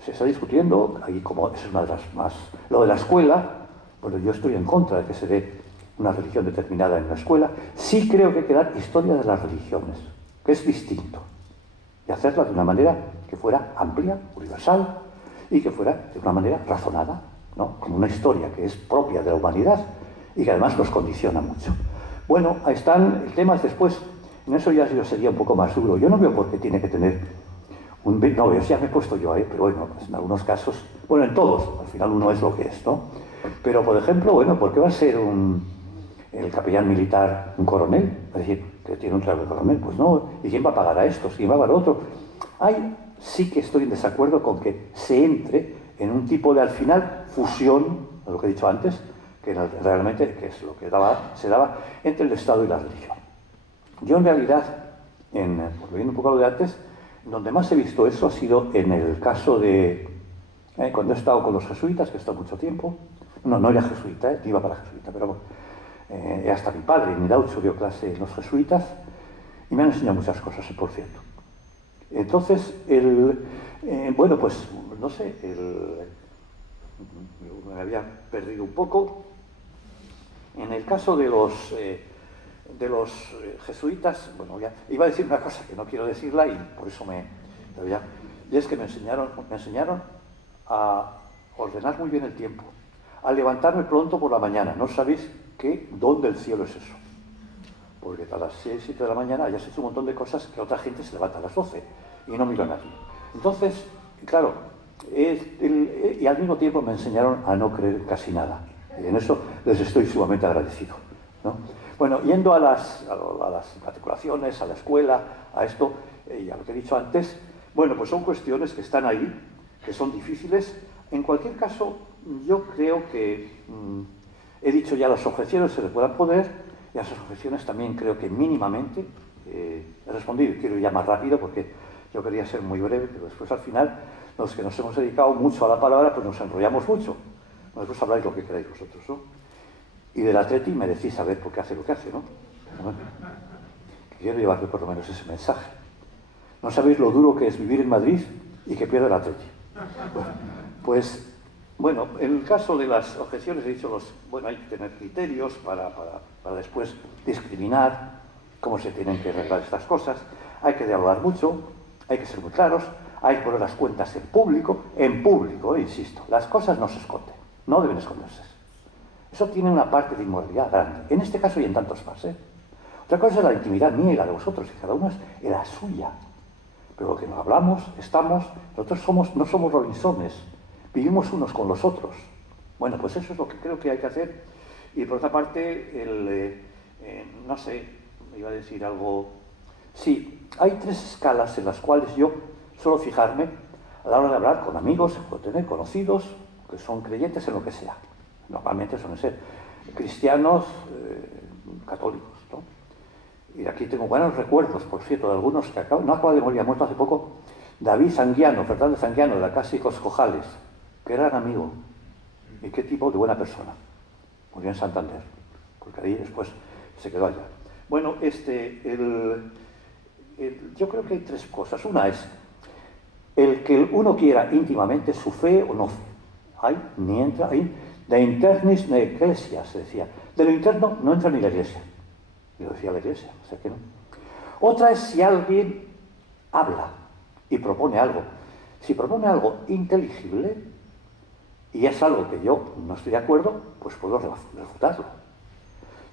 Se está discutiendo, ahí como es una de las más... Lo de la escuela, bueno, yo estoy en contra de que se dé una religión determinada en la escuela. Sí creo que hay que dar historia de las religiones, que es distinto, y hacerla de una manera que fuera amplia, universal, y que fuera de una manera razonada, ¿no? Como una historia que es propia de la humanidad y que además nos condiciona mucho. Bueno, ahí están temas después, en eso ya yo sería un poco más duro. Yo no veo por qué tiene que tener un... No, ya me he puesto yo, pero bueno, pues en algunos casos, bueno, en todos, al final uno es lo que es, ¿no? Pero, por ejemplo, bueno, ¿por qué va a ser el capellán militar un coronel? Es decir, que tiene un traje de coronel, pues no. ¿Y quién va a pagar a esto? ¿Quién va a pagar a otro? Sí que estoy en desacuerdo con que se entre en un tipo de, al final, fusión, de lo que he dicho antes, que realmente que es lo que se daba entre el Estado y la religión. Yo, en realidad, volviendo un poco a lo de antes, donde más he visto eso ha sido en el caso de... cuando he estado con los jesuitas, que he estado mucho tiempo. No era jesuita, iba para jesuita, pero hasta mi padre, mi Daucho, dio clase en los jesuitas y me han enseñado muchas cosas, por cierto. Entonces, bueno, pues, no sé, me había perdido un poco. En el caso de los jesuitas, bueno, ya iba a decir una cosa que no quiero decirla y por eso y es que me enseñaron a ordenar muy bien el tiempo, a levantarme pronto por la mañana. No sabéis dónde el cielo es eso, porque a las 6, 7 de la mañana hayas hecho un montón de cosas que otra gente se levanta a las 12 y no mira a nadie. Entonces, claro, y al mismo tiempo me enseñaron a no creer casi nada, y en eso les estoy sumamente agradecido, ¿no? Bueno, yendo a las matriculaciones, a la escuela, a esto, y a lo que he dicho antes, bueno, pues son cuestiones que están ahí, que son difíciles. En cualquier caso, yo creo que he dicho ya las objeciones se le puedan poner, y a esas objeciones también creo que mínimamente he respondido. Quiero ir ya más rápido porque yo quería ser muy breve, pero después al final, los que nos hemos dedicado mucho a la palabra, pues nos enrollamos mucho. Después habláis lo que queráis vosotros, ¿no? Y del Atleti me decís saber por qué hace lo que hace, ¿no? Bueno, quiero llevarle por lo menos ese mensaje. No sabéis lo duro que es vivir en Madrid y que pierda el Atleti. Pues, bueno, en el caso de las objeciones he dicho, bueno, hay que tener criterios para después discriminar cómo se tienen que arreglar estas cosas. Hay que dialogar mucho, hay que ser muy claros, hay que poner las cuentas en público, insisto. Las cosas no se esconden, no deben esconderse. Eso tiene una parte de inmoralidad grande, en este caso y en tantos más, ¿eh? Otra cosa es la intimidad mía y la de vosotros, y cada uno es la suya. Pero lo que nos hablamos, nosotros no somos Robinsones, vivimos unos con los otros. Bueno, pues eso es lo que creo que hay que hacer. Y por otra parte, no sé, me iba a decir algo... Sí, hay 3 escalas en las cuales yo suelo fijarme a la hora de hablar con amigos, con tener conocidos, que son creyentes en lo que sea. Normalmente suelen ser cristianos, católicos, ¿no? Y aquí tengo buenos recuerdos, por cierto, de algunos que no acaba de morir, ha muerto hace poco, David Zanguiano, Fernández Zanguiano, de la Casa y Coscojales, que era un amigo, y qué tipo de buena persona. Murió en Santander, porque ahí después se quedó allá. Bueno, yo creo que hay 3 cosas. Una es el que uno quiera íntimamente su fe o no fe. Ni entra ahí. De internis ne ecclesia, se decía. De lo interno no entra ni la iglesia. Yo decía la iglesia, o sea que no. Otra es si alguien habla y propone algo. Si propone algo inteligible y es algo que yo no estoy de acuerdo, pues puedo refutarlo.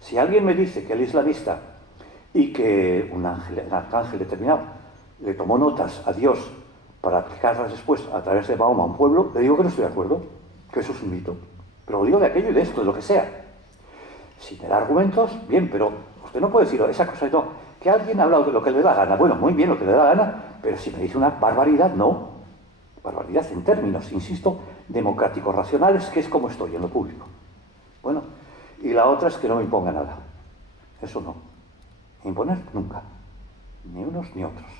Si alguien me dice que el islamista y que un arcángel determinado le tomó notas a Dios para aplicarlas después a través de Mahoma a un pueblo, le digo que no estoy de acuerdo, que eso es un mito. Pero lo digo de aquello y de esto, de lo que sea. Si me da argumentos, bien, pero usted no puede decir esa cosa y no. Que alguien ha hablado de lo que le da la gana. Bueno, muy bien lo que le da la gana, pero si me dice una barbaridad, no. Barbaridad en términos, insisto, democráticos, racionales, que es como estoy en lo público. Bueno, y la otra es que no me imponga nada. Eso no. Imponer nunca. Ni unos ni otros.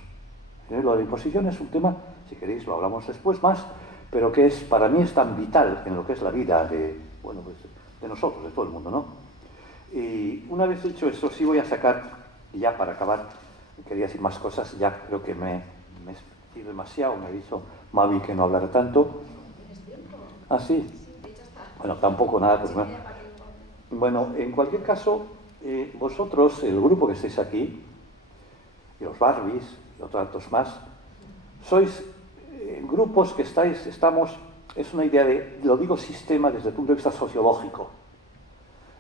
Lo de la imposición es un tema, si queréis lo hablamos después más, pero que es, para mí es tan vital en lo que es la vida de, bueno, pues, de nosotros, de todo el mundo, ¿no? Y una vez dicho eso, sí voy a sacar, y ya para acabar, quería decir más cosas, ya creo que me he ido demasiado, me ha dicho Mavi que no hablara tanto. Ah, sí. Bueno, tampoco nada, pues bueno, en cualquier caso, vosotros, el grupo que estáis aquí, y los Barbies, y otros tantos más, sois grupos que estamos, es una idea de, lo digo sistema desde el punto de vista sociológico.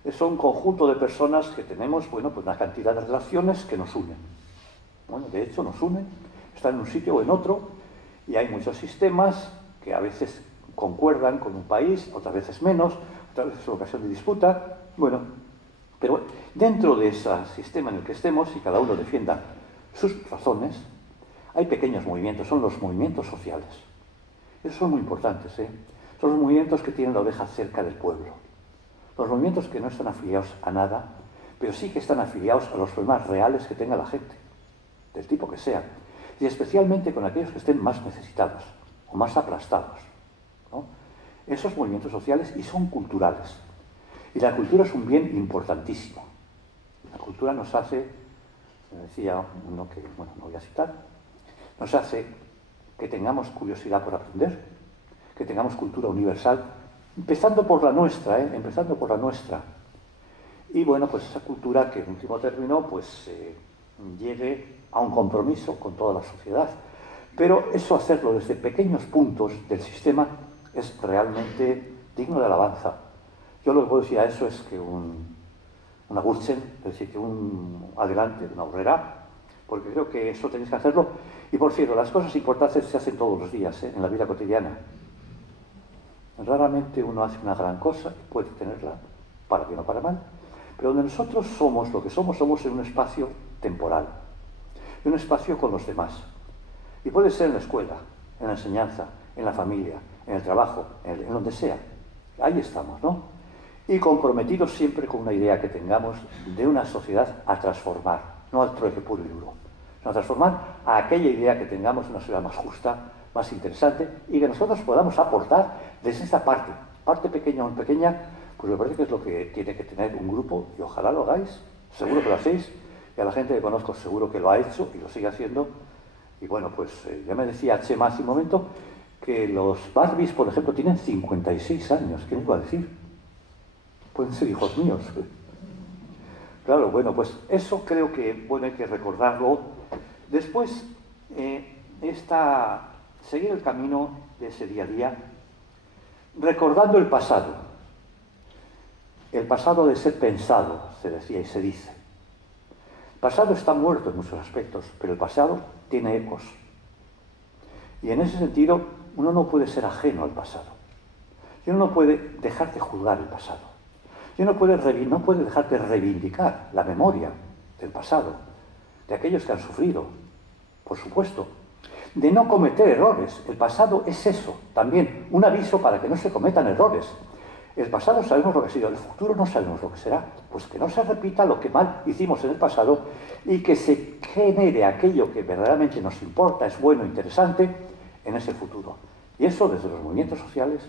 Es un conjunto de personas que tenemos, bueno, pues una cantidad de relaciones que nos unen. Bueno, de hecho nos unen, están en un sitio o en otro, y hay muchos sistemas que a veces concuerdan con un país, otras veces menos, otras veces es ocasión de disputa, bueno, pero dentro de ese sistema en el que estemos, y cada uno defienda sus razones, hay pequeños movimientos, son los movimientos sociales. Esos son muy importantes, ¿eh? Son los movimientos que tienen la oveja cerca del pueblo. Los movimientos que no están afiliados a nada, pero sí que están afiliados a los problemas reales que tenga la gente, del tipo que sea, y especialmente con aquellos que estén más necesitados o más aplastados, ¿no? Esos movimientos sociales y son culturales. Y la cultura es un bien importantísimo. La cultura nos hace, me decía uno que, bueno, no voy a citar, nos hace que tengamos curiosidad por aprender, que tengamos cultura universal, empezando por la nuestra, empezando por la nuestra. Y bueno, pues esa cultura que en último término pues llegue a un compromiso con toda la sociedad. Pero eso hacerlo desde pequeños puntos del sistema es realmente digno de alabanza. Yo lo que puedo decir a eso es que una Gürtel, es decir, que un adelante, una horrera, porque creo que eso tenéis que hacerlo. Y por cierto, las cosas importantes se hacen todos los días, en la vida cotidiana. Raramente uno hace una gran cosa y puede tenerla para bien o para mal, pero donde nosotros somos lo que somos, somos en un espacio temporal, en un espacio con los demás. Y puede ser en la escuela, en la enseñanza, en la familia, en el trabajo, en donde sea. Ahí estamos, ¿no? Y comprometidos siempre con una idea que tengamos de una sociedad a transformar, no al trueque puro y duro, sino a transformar a aquella idea que tengamos de una sociedad más justa, más interesante, y que nosotros podamos aportar desde esta parte pequeña o pequeña, pues me parece que es lo que tiene que tener un grupo, y ojalá lo hagáis, seguro que lo hacéis, y a la gente que conozco seguro que lo ha hecho y lo sigue haciendo. Y bueno, pues ya me decía Chema hace un momento que los Barbies, por ejemplo, tienen 56 años, ¿qué les iba a decir? Pueden ser hijos míos. Claro, bueno, pues eso creo que, bueno, hay que recordarlo. Después, seguir el camino de ese día a día, recordando el pasado. El pasado de ser pensado, se decía y se dice. El pasado está muerto en muchos aspectos, pero el pasado tiene ecos. Y en ese sentido, uno no puede ser ajeno al pasado. Y uno no puede dejar de juzgar el pasado. Y uno no puede dejar de reivindicar la memoria del pasado, de aquellos que han sufrido, por supuesto. De no cometer errores. El pasado es eso, también un aviso para que no se cometan errores. El pasado sabemos lo que ha sido, el futuro no sabemos lo que será. Pues que no se repita lo que mal hicimos en el pasado y que se genere aquello que verdaderamente nos importa, es bueno, interesante, en ese futuro. Y eso desde los movimientos sociales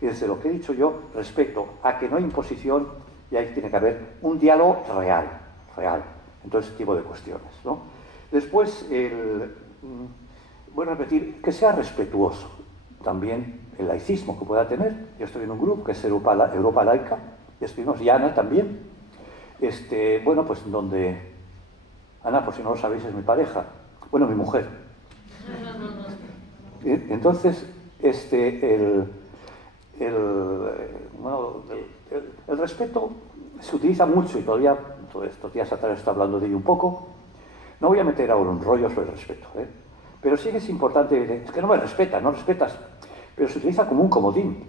y desde lo que he dicho yo respecto a que no hay imposición y ahí tiene que haber un diálogo real, en todo ese tipo de cuestiones, ¿no? Después, voy a repetir, que sea respetuoso también el laicismo que pueda tener. Yo estoy en un grupo que es Europa Laica, y estuvimos, y Ana también, bueno, pues donde, Ana, por si no lo sabéis, es mi pareja, bueno, mi mujer. Entonces, el respeto se utiliza mucho y todavía, todos estos días atrás está hablando de ello un poco. No voy a meter ahora un rollo sobre el respeto, Pero sí que es importante, es que no me respetas, no respetas, pero se utiliza como un comodín,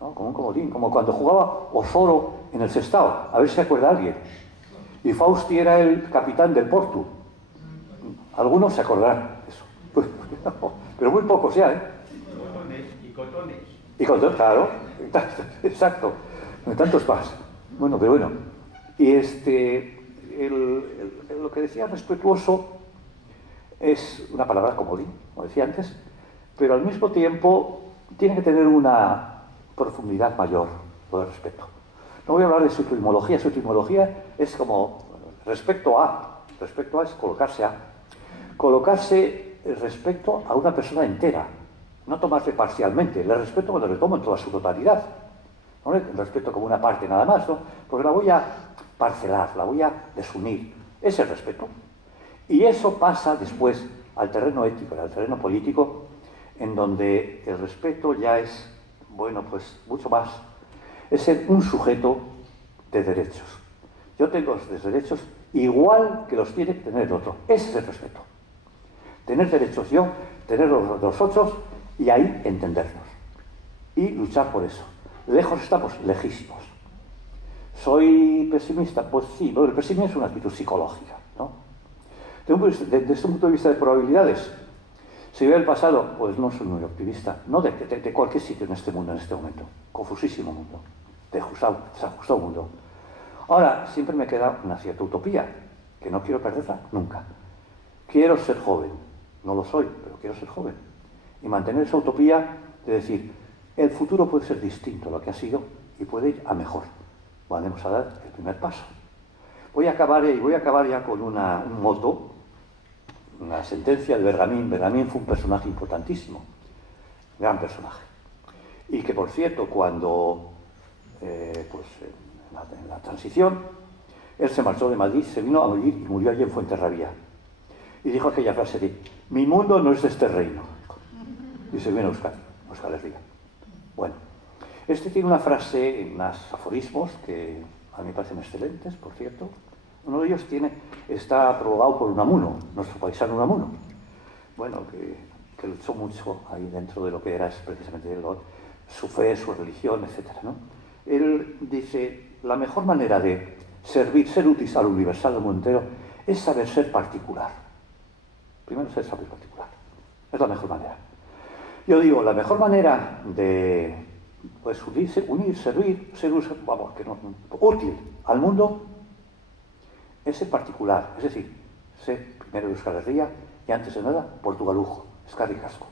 ¿no? Como un comodín, como cuando jugaba Osoro en el Sestao, a ver si se acuerda alguien. Y Fausti era el capitán del Portu. Algunos se acordarán de eso. Pero muy pocos ya, ¿eh? Y cotones. Y cotones, claro. Exacto. No hay tantos más. Bueno, pero bueno. Y lo que decía respetuoso es una palabra comodín, como decía antes, pero al mismo tiempo tiene que tener una profundidad mayor, lo de respeto. No voy a hablar de su etimología. Su etimología es como respecto a es colocarse respecto a una persona entera, no tomarse parcialmente. Le respeto cuando le tomo en toda su totalidad, no le respeto como una parte nada más, ¿no? Porque la voy a parcelar, la voy a desunir. Es el respeto. Y eso pasa después al terreno ético, al terreno político, en donde el respeto ya es, bueno, pues mucho más. Es ser un sujeto de derechos. Yo tengo los derechos igual que los tiene que tener el otro. Ese es el respeto. Tener derechos yo, tener los otros y ahí entendernos. Y luchar por eso. Lejos estamos, lejísimos. ¿Soy pesimista? Pues sí, el pesimismo es una actitud psicológica, ¿no? Desde este punto de vista de probabilidades, si veo el pasado, pues no soy muy optimista. No de cualquier sitio en este mundo, en este momento. Confusísimo mundo. Desajustado mundo. Ahora, siempre me queda una cierta utopía, que no quiero perderla nunca. Quiero ser joven. No lo soy, pero quiero ser joven. Y mantener esa utopía de decir, el futuro puede ser distinto a lo que ha sido y puede ir a mejor. Vamos a dar el primer paso. Voy a acabar ya con un moto, una sentencia de Bergamín. Bergamín fue un personaje importantísimo, gran personaje. Y que, por cierto, cuando, en la transición, él se marchó de Madrid, se vino a vivir y murió allí en Fuenterrabía. Y dijo aquella frase de, mi mundo no es de este reino. Y se vino a Euskal Herria. Bueno, tiene una frase, unos aforismos que a mí me parecen excelentes, por cierto. Uno de ellos está aprobado por Unamuno, nuestro paisano Unamuno. Bueno, que luchó mucho ahí dentro de lo que era precisamente su fe, su religión, etc., ¿no? Él dice, la mejor manera de servir, ser útil al universal del mundo entero, es saber ser particular. Primero ser saber particular. Es la mejor manera. Yo digo, la mejor manera de unir, servir, ser útil al mundo es ser particular. Es decir, ser primero Euskal Herria y antes de nada, Portugalujo. Eskerrik asko.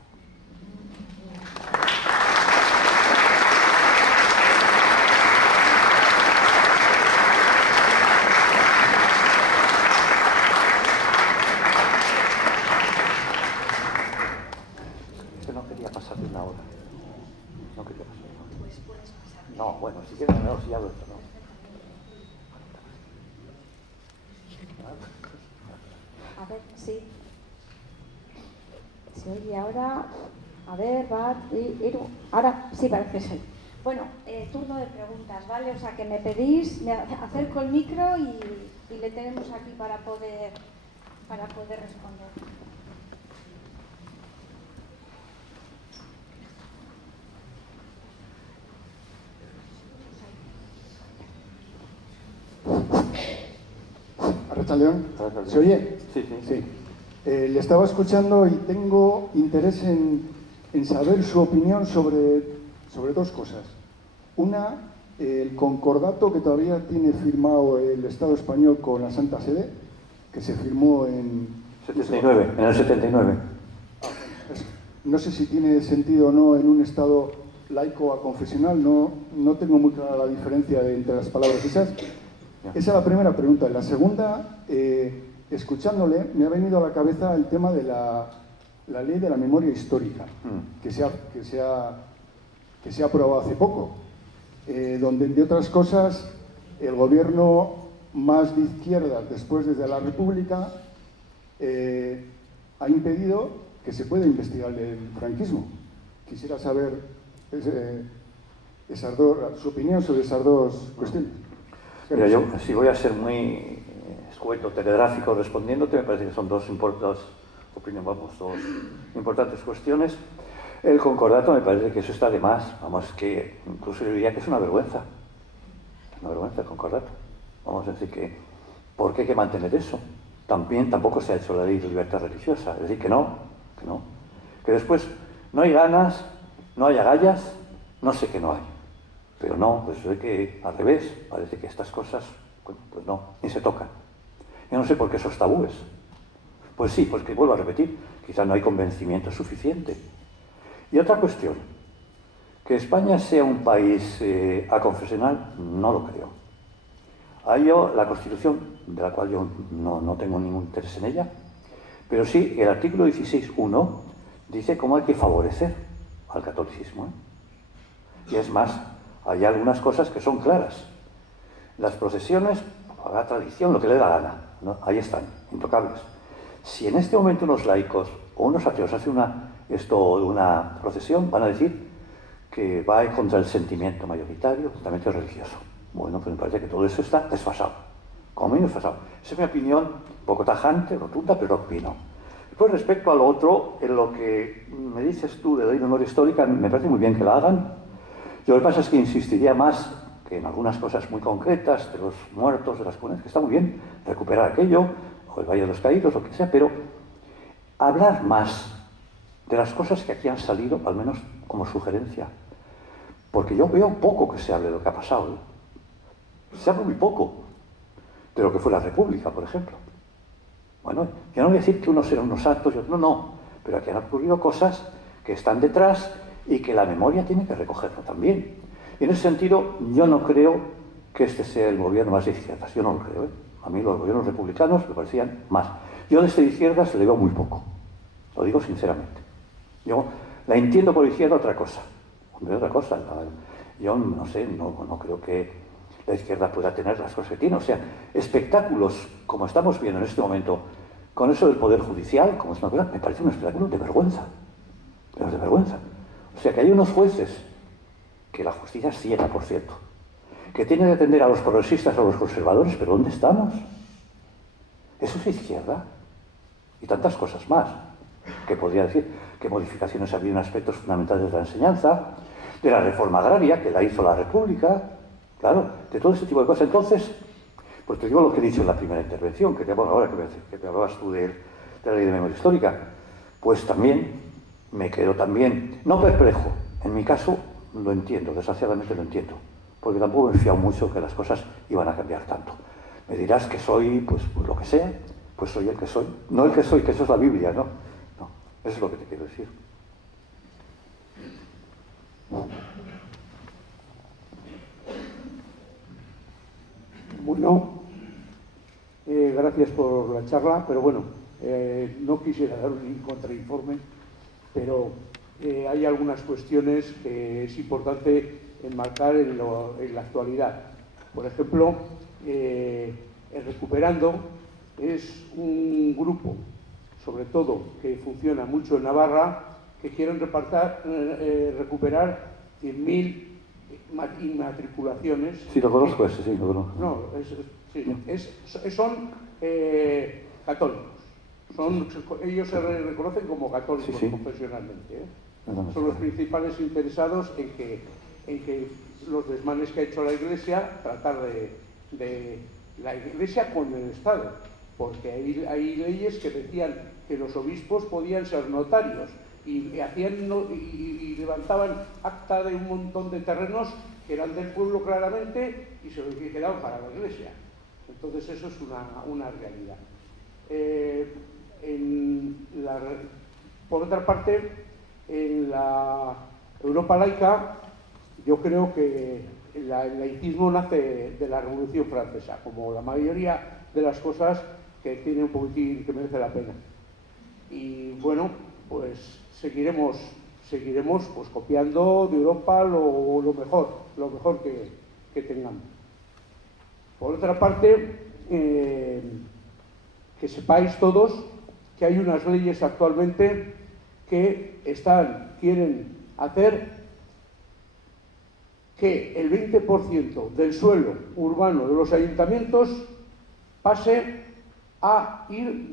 No quería pasar de una hora. No quería pasar de una hora. Pues puedes pasar. No, bueno, si quieres, no, si ya lo he hecho, no. A ver, sí. Se oye ahora. A ver, va. Ahora sí parece ser. Bueno, turno de preguntas, ¿vale? O sea, que me pedís, me acerco el micro y le tenemos aquí para poder responder. Arratsaldeon. ¿Se oye? Sí, sí. Sí. Le estaba escuchando y tengo interés en saber su opinión sobre dos cosas. Una, el concordato que todavía tiene firmado el Estado español con la Santa Sede, que se firmó en En el 79. No sé si tiene sentido o no en un Estado laico a confesional, no tengo muy clara la diferencia entre las palabras esas. Esa es la primera pregunta. La segunda, escuchándole, me ha venido a la cabeza el tema de la ley de la memoria histórica, que se ha aprobado hace poco, donde, entre otras cosas, el gobierno más de izquierda, después desde la República, ha impedido que se pueda investigar el franquismo. Quisiera saber su opinión sobre esas dos cuestiones. Mira, yo, si voy a ser muy escueto, telegráfico respondiéndote, me parece que son dos opinión, vamos, dos importantes cuestiones. El concordato me parece que eso está de más, vamos, que incluso yo diría que es una vergüenza el concordato. Vamos a decir que, ¿por qué hay que mantener eso? Tampoco se ha hecho la ley de libertad religiosa, es decir, que no, que después no hay ganas, no hay agallas, no sé qué no hay, pero no, pues es que al revés, parece que estas cosas, pues no, ni se tocan. Yo no sé por qué esos tabúes. Pues sí, pues que vuelvo a repetir, quizás no hay convencimiento suficiente. Y otra cuestión, que España sea un país aconfesional, no lo creo. Hay la Constitución, de la cual yo no tengo ningún interés en ella, pero sí, el artículo 16.1 dice cómo hay que favorecer al catolicismo. Y es más, hay algunas cosas que son claras. Las procesiones, la tradición, lo que le da la gana, ¿no? Ahí están, intocables. Si en este momento unos laicos o unos ateos hacen una procesión, van a decir que va contra el sentimiento mayoritario, totalmente religioso. Bueno, pues me parece que todo eso está desfasado, como menos desfasado. Esa es mi opinión, un poco tajante, rotunda, pero opino. Después, respecto a lo otro, en lo que me dices tú de la ley de memoria histórica, me parece muy bien que la hagan. Yo lo que pasa es que insistiría más que en algunas cosas muy concretas, de los muertos, de las comunidades, que está muy bien recuperar aquello, o el Valle de los Caídos, lo que sea, pero hablar más de las cosas que aquí han salido, al menos como sugerencia. Porque yo veo poco que se hable de lo que ha pasado, ¿eh? Se habla muy poco de lo que fue la República, por ejemplo. Bueno, yo no voy a decir que unos eran unos santos y otros no, pero aquí han ocurrido cosas que están detrás y que la memoria tiene que recogerlo también. Y en ese sentido, yo no creo que este sea el gobierno más de izquierdas, yo no lo creo, ¿eh? A mí los gobiernos republicanos me parecían más. Yo de izquierdas le veo muy poco, lo digo sinceramente. Yo la entiendo por izquierda otra cosa. Yo no sé, no creo que la izquierda pueda tener las cosas que tiene. O sea, espectáculos como estamos viendo en este momento, con eso del Poder Judicial, como es una cosa, me parece un espectáculo de vergüenza. Pero de vergüenza. O sea, que hay unos jueces, que la justicia es ciega, por cierto, que tienen que atender a los progresistas o a los conservadores, pero ¿dónde estamos? Eso es izquierda. Y tantas cosas más, que podría decir que modificaciones había en aspectos fundamentales de la enseñanza, de la reforma agraria, que la hizo la República, claro, de todo ese tipo de cosas. Entonces, pues te digo lo que he dicho en la primera intervención, ahora que te hablabas tú de la ley de memoria histórica, pues también me quedo también, no perplejo, en mi caso lo entiendo, desgraciadamente lo entiendo, porque tampoco me he fiado mucho que las cosas iban a cambiar tanto. Me dirás que soy, pues lo que sea, pues soy el que soy, no el que soy, que eso es la Biblia, ¿no? No, eso es lo que te quiero decir. Bueno, gracias por la charla, pero bueno, no quisiera dar un contrainforme, pero hay algunas cuestiones que es importante enmarcar en la actualidad. Por ejemplo, el Recuperando es un grupo, sobre todo, que funciona mucho en Navarra, que quieren recuperar 100.000 inmatriculaciones. Sí, lo conozco ese, sí, lo conozco. No, son católicos. Ellos se reconocen como católicos, sí, confesionalmente, ¿eh? Son los principales interesados en que los desmanes que ha hecho la Iglesia, tratar de la Iglesia con el Estado, porque hay leyes que decían que los obispos podían ser notarios y levantaban acta de un montón de terrenos que eran del pueblo claramente y se quedaban para la Iglesia. Entonces eso es una realidad. Por otra parte, en la Europa laica, yo creo que el laicismo nace de la Revolución Francesa, como la mayoría de las cosas que tiene un poquitín que merece la pena. Y bueno, pues seguiremos pues copiando de Europa lo mejor que tengamos. Por otra parte, que sepáis todos que hay unas leyes actualmente que quieren hacer que el 20% del suelo urbano de los ayuntamientos pase a ir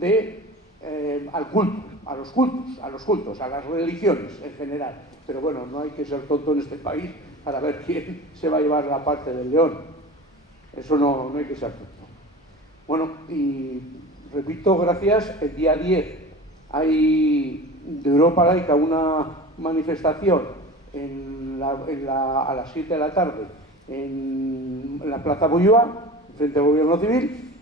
al culto. a los cultos, a las religiones en general. Pero bueno, no hay que ser tonto en este país para ver quién se va a llevar la parte del león. Eso no hay que ser tonto. Bueno, y repito, gracias. El día 10 hay de Europa Laica una manifestación a las 7 de la tarde en la Plaza Moyúa, frente al Gobierno Civil.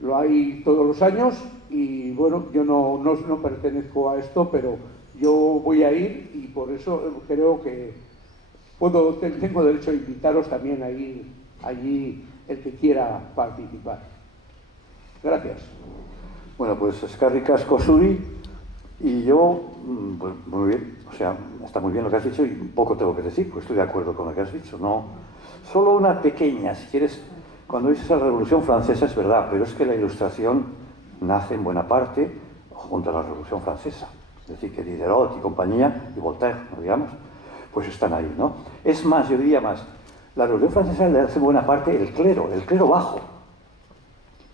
Lo hay todos los años y bueno, yo no pertenezco a esto, pero yo voy a ir y por eso creo que tengo derecho a invitaros también a ir allí el que quiera participar. Gracias. Bueno, pues eskerrik asko zuri, y yo, pues muy bien, o sea, está muy bien lo que has dicho y poco tengo que decir, pues estoy de acuerdo con lo que has dicho, no. Solo una pequeña, si quieres, cuando dices la Revolución Francesa es verdad, pero es que la Ilustración nace en buena parte junto a la Revolución Francesa. Es decir, que Diderot y compañía, y Voltaire, ¿no digamos? Pues están ahí, ¿no? Es más, yo diría más, la Revolución Francesa le hace buena parte el clero bajo.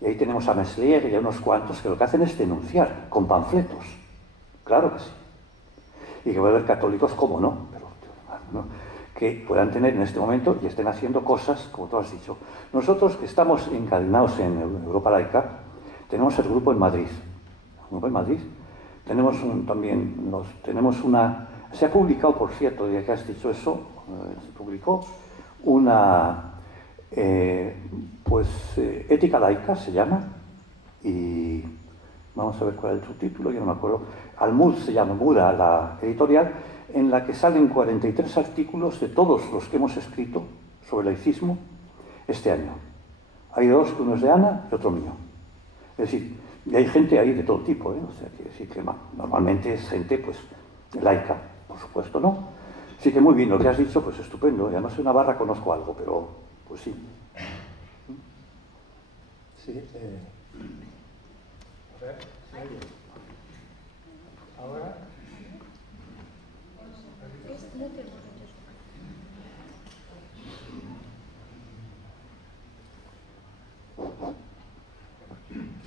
Y ahí tenemos a Meslier y a unos cuantos que lo que hacen es denunciar con panfletos. Claro que sí. Y que va a haber católicos, como no, pero ¿no? Que puedan tener en este momento y estén haciendo cosas, como tú has dicho. Nosotros que estamos encadenados en Europa Laica, tenemos el grupo en Madrid. El grupo en Madrid. Tenemos tenemos una... Se ha publicado, por cierto, ya que has dicho eso, se publicó una... Ética Laica se llama, y vamos a ver cuál es el subtítulo, yo no me acuerdo. Almud se llama, Muda, la editorial, en la que salen 43 artículos de todos los que hemos escrito sobre laicismo este año. Hay dos, uno es de Ana y otro mío. Es decir, y hay gente ahí de todo tipo, ¿eh? O sea, que sí que normalmente es gente, pues, laica, por supuesto, ¿no? Así que muy bien, lo que has dicho, pues estupendo. Además, en Navarra conozco algo, pero, pues sí. Sí, a ver, ahora.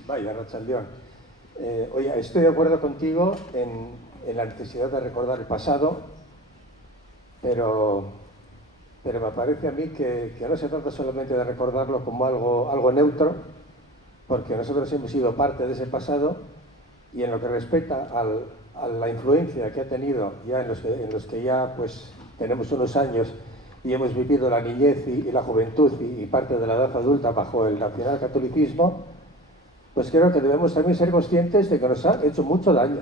Vaya, Arratsaldeon. Oye, estoy de acuerdo contigo en la necesidad de recordar el pasado, pero me parece a mí que no se trata solamente de recordarlo como algo neutro, porque nosotros hemos sido parte de ese pasado, y en lo que respecta a la influencia que ha tenido ya en los que ya pues tenemos unos años y hemos vivido la niñez y la juventud y parte de la edad adulta bajo el nacionalcatolicismo, pues creo que debemos también ser conscientes de que nos ha hecho mucho daño.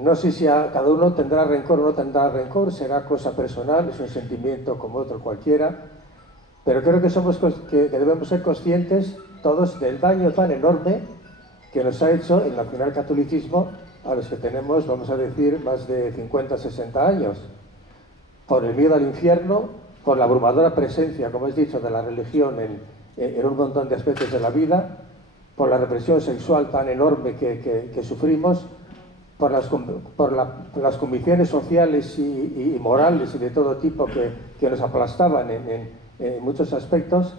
No sé si a cada uno tendrá rencor o no tendrá rencor, será cosa personal, es un sentimiento como otro cualquiera, pero creo que debemos ser conscientes todos del daño tan enorme que nos ha hecho el nacionalcatolicismo a los que tenemos, vamos a decir, más de 50, 60 años, por el miedo al infierno, por la abrumadora presencia, como has dicho, de la religión en un montón de aspectos de la vida, por la represión sexual tan enorme que sufrimos, por las convicciones sociales y morales y de todo tipo que nos aplastaban en muchos aspectos.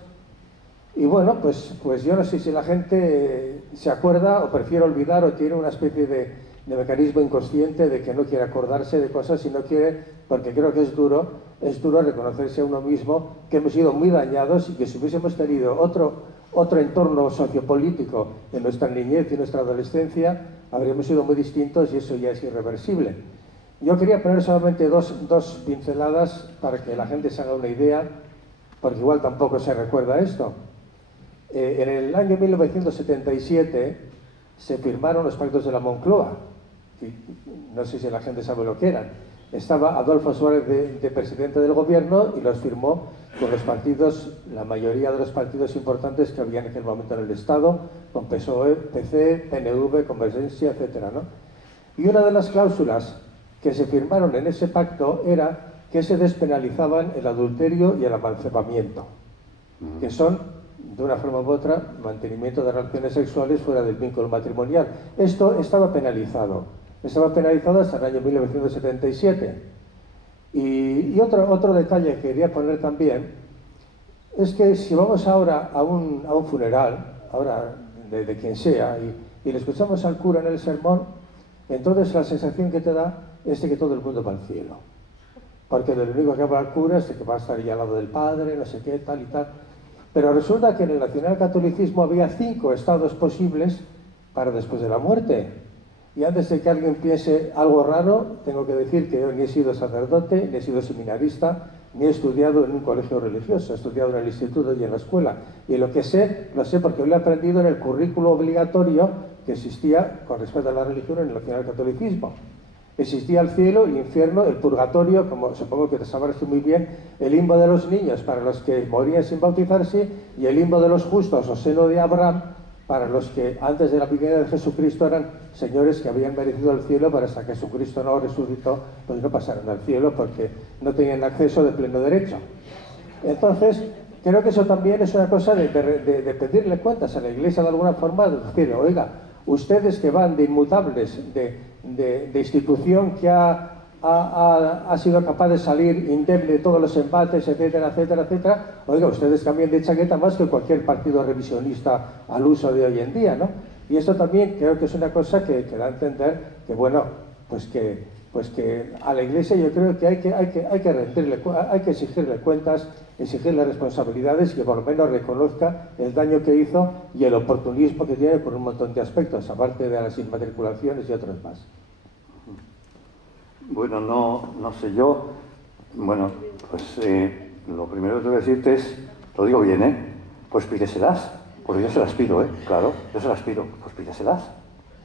Y bueno, pues yo no sé si la gente se acuerda o prefiere olvidar o tiene una especie de mecanismo inconsciente de que no quiere acordarse de cosas y no quiere, porque creo que es duro reconocerse a uno mismo que hemos sido muy dañados y que si hubiésemos tenido otro entorno sociopolítico en nuestra niñez y nuestra adolescencia, habríamos sido muy distintos y eso ya es irreversible. Yo quería poner solamente dos pinceladas para que la gente se haga una idea, porque igual tampoco se recuerda esto. En el año 1977 se firmaron los pactos de la Moncloa, y no sé si la gente sabe lo que eran. Estaba Adolfo Suárez de presidente del gobierno y los firmó con los partidos, la mayoría de los partidos importantes que había en aquel momento en el Estado, con PSOE, PC, PNV, Convergencia, etcétera, ¿no? Y una de las cláusulas que se firmaron en ese pacto era que se despenalizaban el adulterio y el amancipamiento, que son, de una forma u otra, mantenimiento de relaciones sexuales fuera del vínculo matrimonial. Esto estaba penalizado hasta el año 1977. Y otro detalle que quería poner también es que si vamos ahora a un funeral, ahora de quien sea, y y le escuchamos al cura en el sermón, entonces la sensación que te da es de que todo el mundo va al cielo. Porque lo único que habla el cura es de que va a estar ahí al lado del Padre, no sé qué, tal y tal. Pero resulta que en el nacionalcatolicismo había 5 estados posibles para después de la muerte. Y antes de que alguien piense algo raro, tengo que decir que yo ni he sido sacerdote, ni he sido seminarista, ni he estudiado en un colegio religioso, he estudiado en el instituto y en la escuela. Y lo que sé, lo sé porque lo he aprendido en el currículo obligatorio que existía con respecto a la religión en el nacionalcatolicismo. Existía el cielo, el infierno, el purgatorio, como supongo que te sabrás tú muy bien, el limbo de los niños para los que morían sin bautizarse y el limbo de los justos o seno de Abraham para los que antes de la venida de Jesucristo eran señores que habían merecido el cielo, pero hasta que Jesucristo no resucitó, pues no pasaron al cielo porque no tenían acceso de pleno derecho. Entonces, creo que eso también es una cosa de pedirle cuentas a la Iglesia de alguna forma, de decir, oiga, ustedes que van de inmutables, de institución que ha sido capaz de salir indemne de todos los embates, etcétera, etcétera, etcétera, oiga, ustedes cambian de chaqueta más que cualquier partido revisionista al uso de hoy en día, ¿no? Y esto también creo que es una cosa que da a entender que, bueno, pues que a la Iglesia yo creo que hay que exigirle cuentas, exigirle responsabilidades y que por lo menos reconozca el daño que hizo y el oportunismo que tiene por un montón de aspectos, aparte de las inmatriculaciones y otros más. Bueno, no sé yo. Bueno, pues lo primero que tengo que decirte es, lo digo bien, pues pídeselas, porque yo se las pido, claro, yo se las pido, pues pídeselas.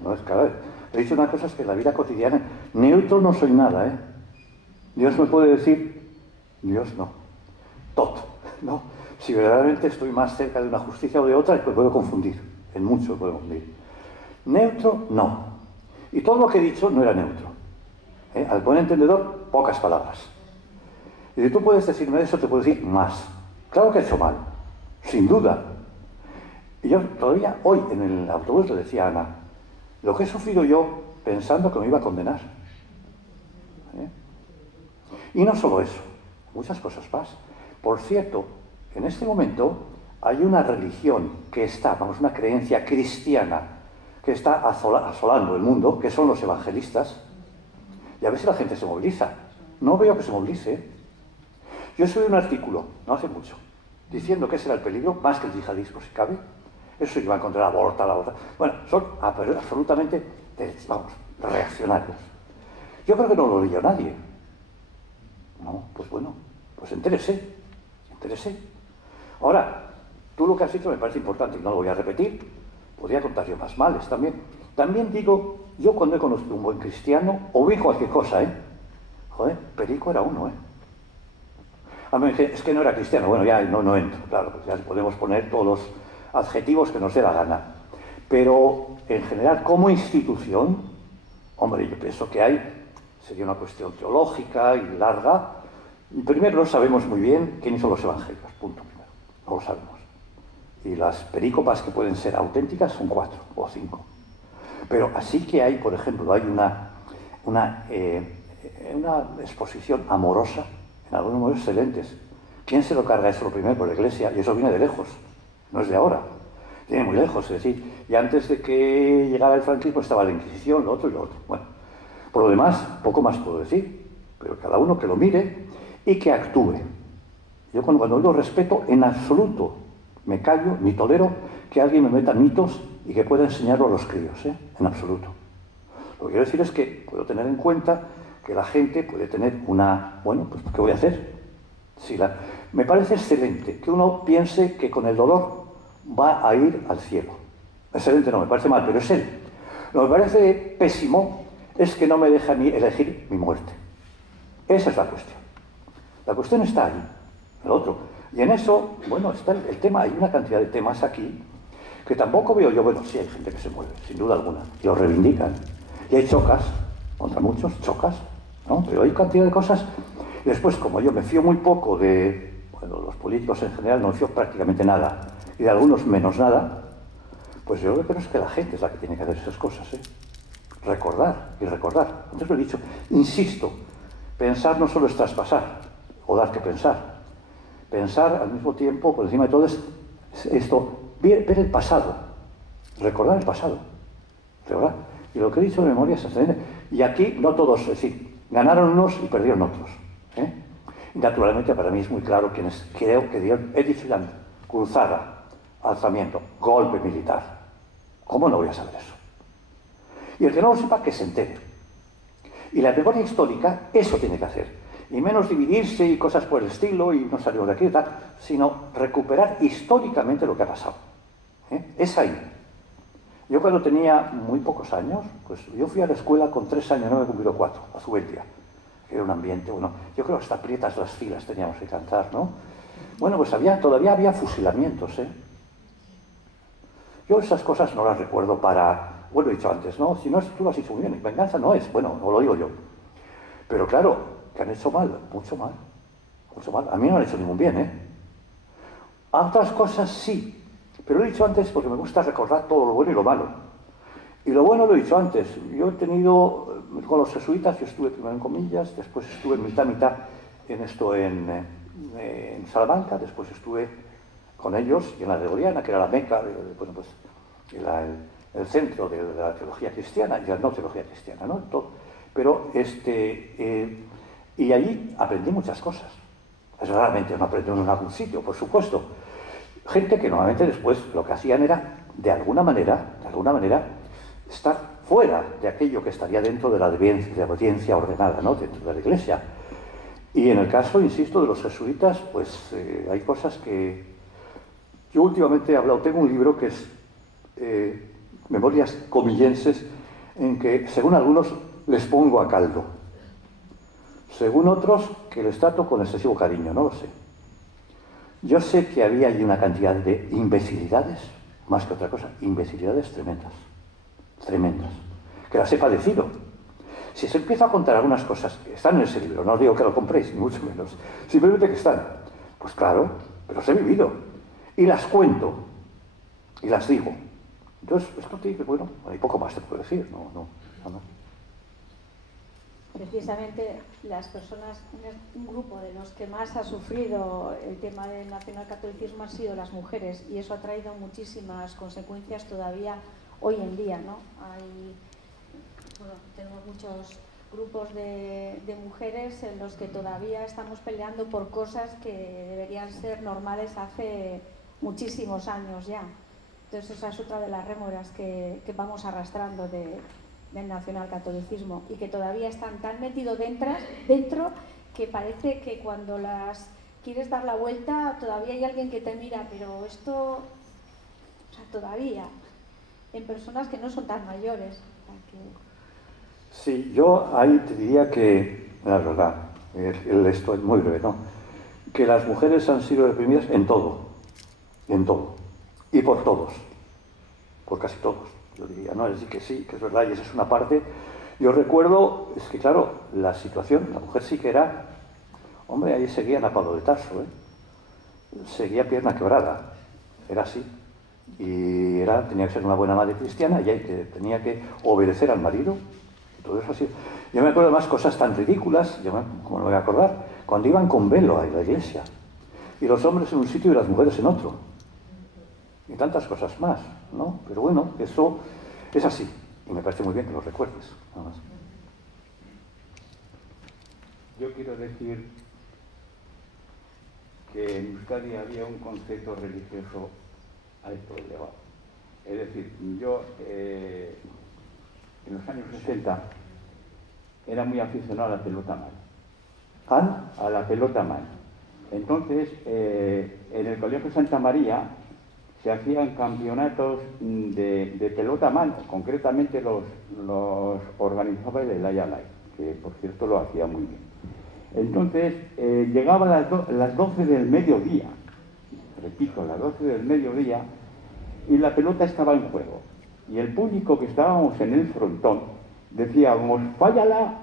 No es cada vez. He dicho una cosa, es que en la vida cotidiana, neutro no soy nada, Dios me puede decir, Dios no, tot, ¿no? Si verdaderamente estoy más cerca de una justicia o de otra, pues puedo confundir, en mucho puedo confundir. Neutro, no. Y todo lo que he dicho no era neutro. Al buen entendedor, pocas palabras. Y si tú puedes decirme eso, te puedo decir más. Claro que he hecho mal, sin duda. Y yo todavía hoy en el autobús le decía a Ana, lo que he sufrido yo pensando que me iba a condenar. Y no solo eso, muchas cosas más. Por cierto, en este momento hay una religión que está, una creencia cristiana que está asolando el mundo, que son los evangelistas, y a ver si la gente se moviliza. No veo que se movilice. Yo subí un artículo, no hace mucho, diciendo que ese era el peligro, más que el yihadismo, si cabe. Eso iba a encontrar la aborta. Bueno, son absolutamente, reaccionarios. Yo creo que no lo leyó nadie. No, pues bueno, pues entérese. Ahora, tú lo que has dicho me parece importante, y no lo voy a repetir. Podría contar yo más males también. También digo, yo cuando he conocido un buen cristiano, o vi cualquier cosa, Joder, Perico era uno, A mí me dicen, es que no era cristiano. Bueno, ya no entro, claro, pues ya podemos poner todos los adjetivos que nos dé la gana. Pero, en general, como institución, hombre, yo pienso que sería una cuestión teológica y larga. Primero, no sabemos muy bien quiénes son los evangelios, punto primero. No lo sabemos. Y las perícopas que pueden ser auténticas son 4 o 5. Pero así que hay, por ejemplo, hay una exposición amorosa en algunos momentos excelentes. ¿Quién se lo carga eso lo primero? Por la Iglesia, y eso viene de lejos, no es de ahora, viene muy lejos, es decir, y antes de que llegara el franquismo estaba la Inquisición, lo otro y lo otro. Bueno, por lo demás, poco más puedo decir, pero cada uno que lo mire y que actúe. Yo cuando digo respeto, en absoluto me callo ni tolero que alguien me meta mitos y que pueda enseñarlo a los críos, en absoluto. Lo que quiero decir es que puedo tener en cuenta que la gente puede tener bueno, pues ¿qué voy a hacer? Me parece excelente que uno piense que con el dolor va a ir al cielo. Excelente no, me parece mal, pero es él. Lo que me parece pésimo es que no me deja ni elegir mi muerte. Esa es la cuestión. La cuestión está ahí, el otro. Y en eso, bueno, está el tema, hay una cantidad de temas aquí que tampoco veo yo, bueno, sí hay gente que se mueve, sin duda alguna, y lo reivindican. Y hay chocas, contra muchos, ¿no? Pero hay cantidad de cosas. Y después, como yo me fío muy poco de los políticos en general, no me fío prácticamente nada, y de algunos menos nada, pues yo lo que creo es que la gente es la que tiene que hacer esas cosas, Recordar y recordar. Antes lo he dicho, insisto, pensar no solo es traspasar o dar que pensar. Pensar al mismo tiempo, por encima de todo, es esto, ver el pasado, recordar el pasado. ¿de verdad? Y lo que he dicho de memoria es excelente. Y aquí no todos, es decir, ganaron unos y perdieron otros. Y naturalmente para mí es muy claro quienes creo que dieron edifican, cruzada, alzamiento, golpe militar. ¿Cómo no voy a saber eso? Y el que no lo sepa, que se entere. Y la memoria histórica eso tiene que hacer. Y menos dividirse y cosas por el estilo y no salimos de aquí y tal, sino recuperar históricamente lo que ha pasado. Es ahí. Yo cuando tenía muy pocos años, pues yo fui a la escuela con 3 años, no me he cumplido 4, a Zubeldia. Era un ambiente, bueno, yo creo que hasta aprietas las filas teníamos que cantar, ¿no? Bueno, pues todavía había fusilamientos, ¿eh? Yo esas cosas no las recuerdo para, bueno, he dicho antes, ¿no? Si no, tú lo has dicho muy bien, venganza no es, bueno, no lo digo yo. Pero claro, que han hecho mal, mucho mal, mucho mal. A mí no han hecho ningún bien, ¿eh? A otras cosas sí, pero lo he dicho antes porque me gusta recordar todo lo bueno y lo malo. Y lo bueno lo he dicho antes, yo he tenido, con los jesuitas, yo estuve primero en Comillas, después estuve mitad en Salamanca, después estuve con ellos y en la Gregoriana, que era la meca, bueno, pues el centro de la teología cristiana, y la no teología cristiana, ¿no? Todo. Pero y allí aprendí muchas cosas. Es realmente no aprendí en algún sitio, por supuesto. Gente que normalmente después lo que hacían era, de alguna manera, estar fuera de aquello que estaría dentro de la obediencia ordenada, ¿no? Dentro de la Iglesia. Y en el caso, insisto, de los jesuitas, pues hay cosas que... Yo últimamente he hablado, tengo un libro que es Memorias comillenses, en que, según algunos, les pongo a caldo. Según otros, que les trato con excesivo cariño, no lo sé. Yo sé que había allí una cantidad de imbecilidades, más que otra cosa, imbecilidades tremendas, tremendas, que las he padecido. Si se empieza a contar algunas cosas que están en ese libro, no os digo que lo compréis, ni mucho menos, simplemente que están, pues claro, pero los he vivido, y las cuento, y las digo. Entonces, esto tiene que, bueno, hay poco más se puede decir, no. Precisamente las personas, un grupo de los que más ha sufrido el tema del nacionalcatolicismo han sido las mujeres, y eso ha traído muchísimas consecuencias todavía hoy en día, ¿no? Tenemos muchos grupos de mujeres en los que todavía estamos peleando por cosas que deberían ser normales hace muchísimos años ya. Entonces esa es otra de las rémoras que vamos arrastrando del nacionalcatolicismo, y que todavía están tan metidos dentro que parece que cuando las quieres dar la vuelta todavía hay alguien que te mira, pero esto, o sea, todavía en personas que no son tan mayores. Sí, yo ahí te diría que, la verdad, esto es muy breve, ¿no? Que las mujeres han sido reprimidas en todo, y por todos, por casi todos. Yo diría, ¿no? Es decir, que sí, que es verdad, y esa es una parte. Yo recuerdo, es que claro, la situación, la mujer sí que era, hombre, ahí seguía en Pablo de Tarso, seguía pierna quebrada, era así, y tenía que ser una buena madre cristiana, y ahí tenía que obedecer al marido, y todo eso así. Yo me acuerdo de más cosas tan ridículas, como no me voy a acordar, cuando iban con velo a la iglesia, y los hombres en un sitio y las mujeres en otro. Y tantas cosas más, ¿no? Pero bueno, eso es así, y me parece muy bien que lo recuerdes, nada más. Yo quiero decir que en Euskadi había un concepto religioso alto, elevado. Es decir, yo en los años 60 era muy aficionado a la pelota mano. A la pelota mano. Entonces, en el Colegio Santa María se hacían campeonatos de pelota a mano, concretamente los organizaba el Ayalay, que por cierto lo hacía muy bien. Entonces, llegaban las 12 del mediodía, repito, las 12 del mediodía, y la pelota estaba en juego. Y el público que estábamos en el frontón decíamos, falla la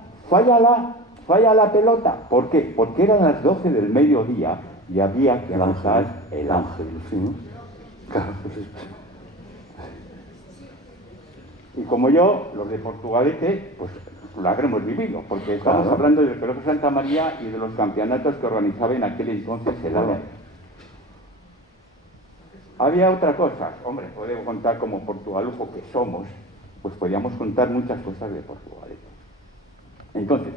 pelota. ¿Por qué? Porque eran las 12 del mediodía y había que lanzar el ángel. ¿Sí? Y como yo, los de Portugalete, pues lo habremos vivido, porque estamos hablando del Colegio Santa María y de los campeonatos que organizaba en aquel entonces el ALA. Había otra cosa, hombre, podemos contar como portugalujo que somos, pues podíamos contar muchas cosas de Portugalete. Entonces,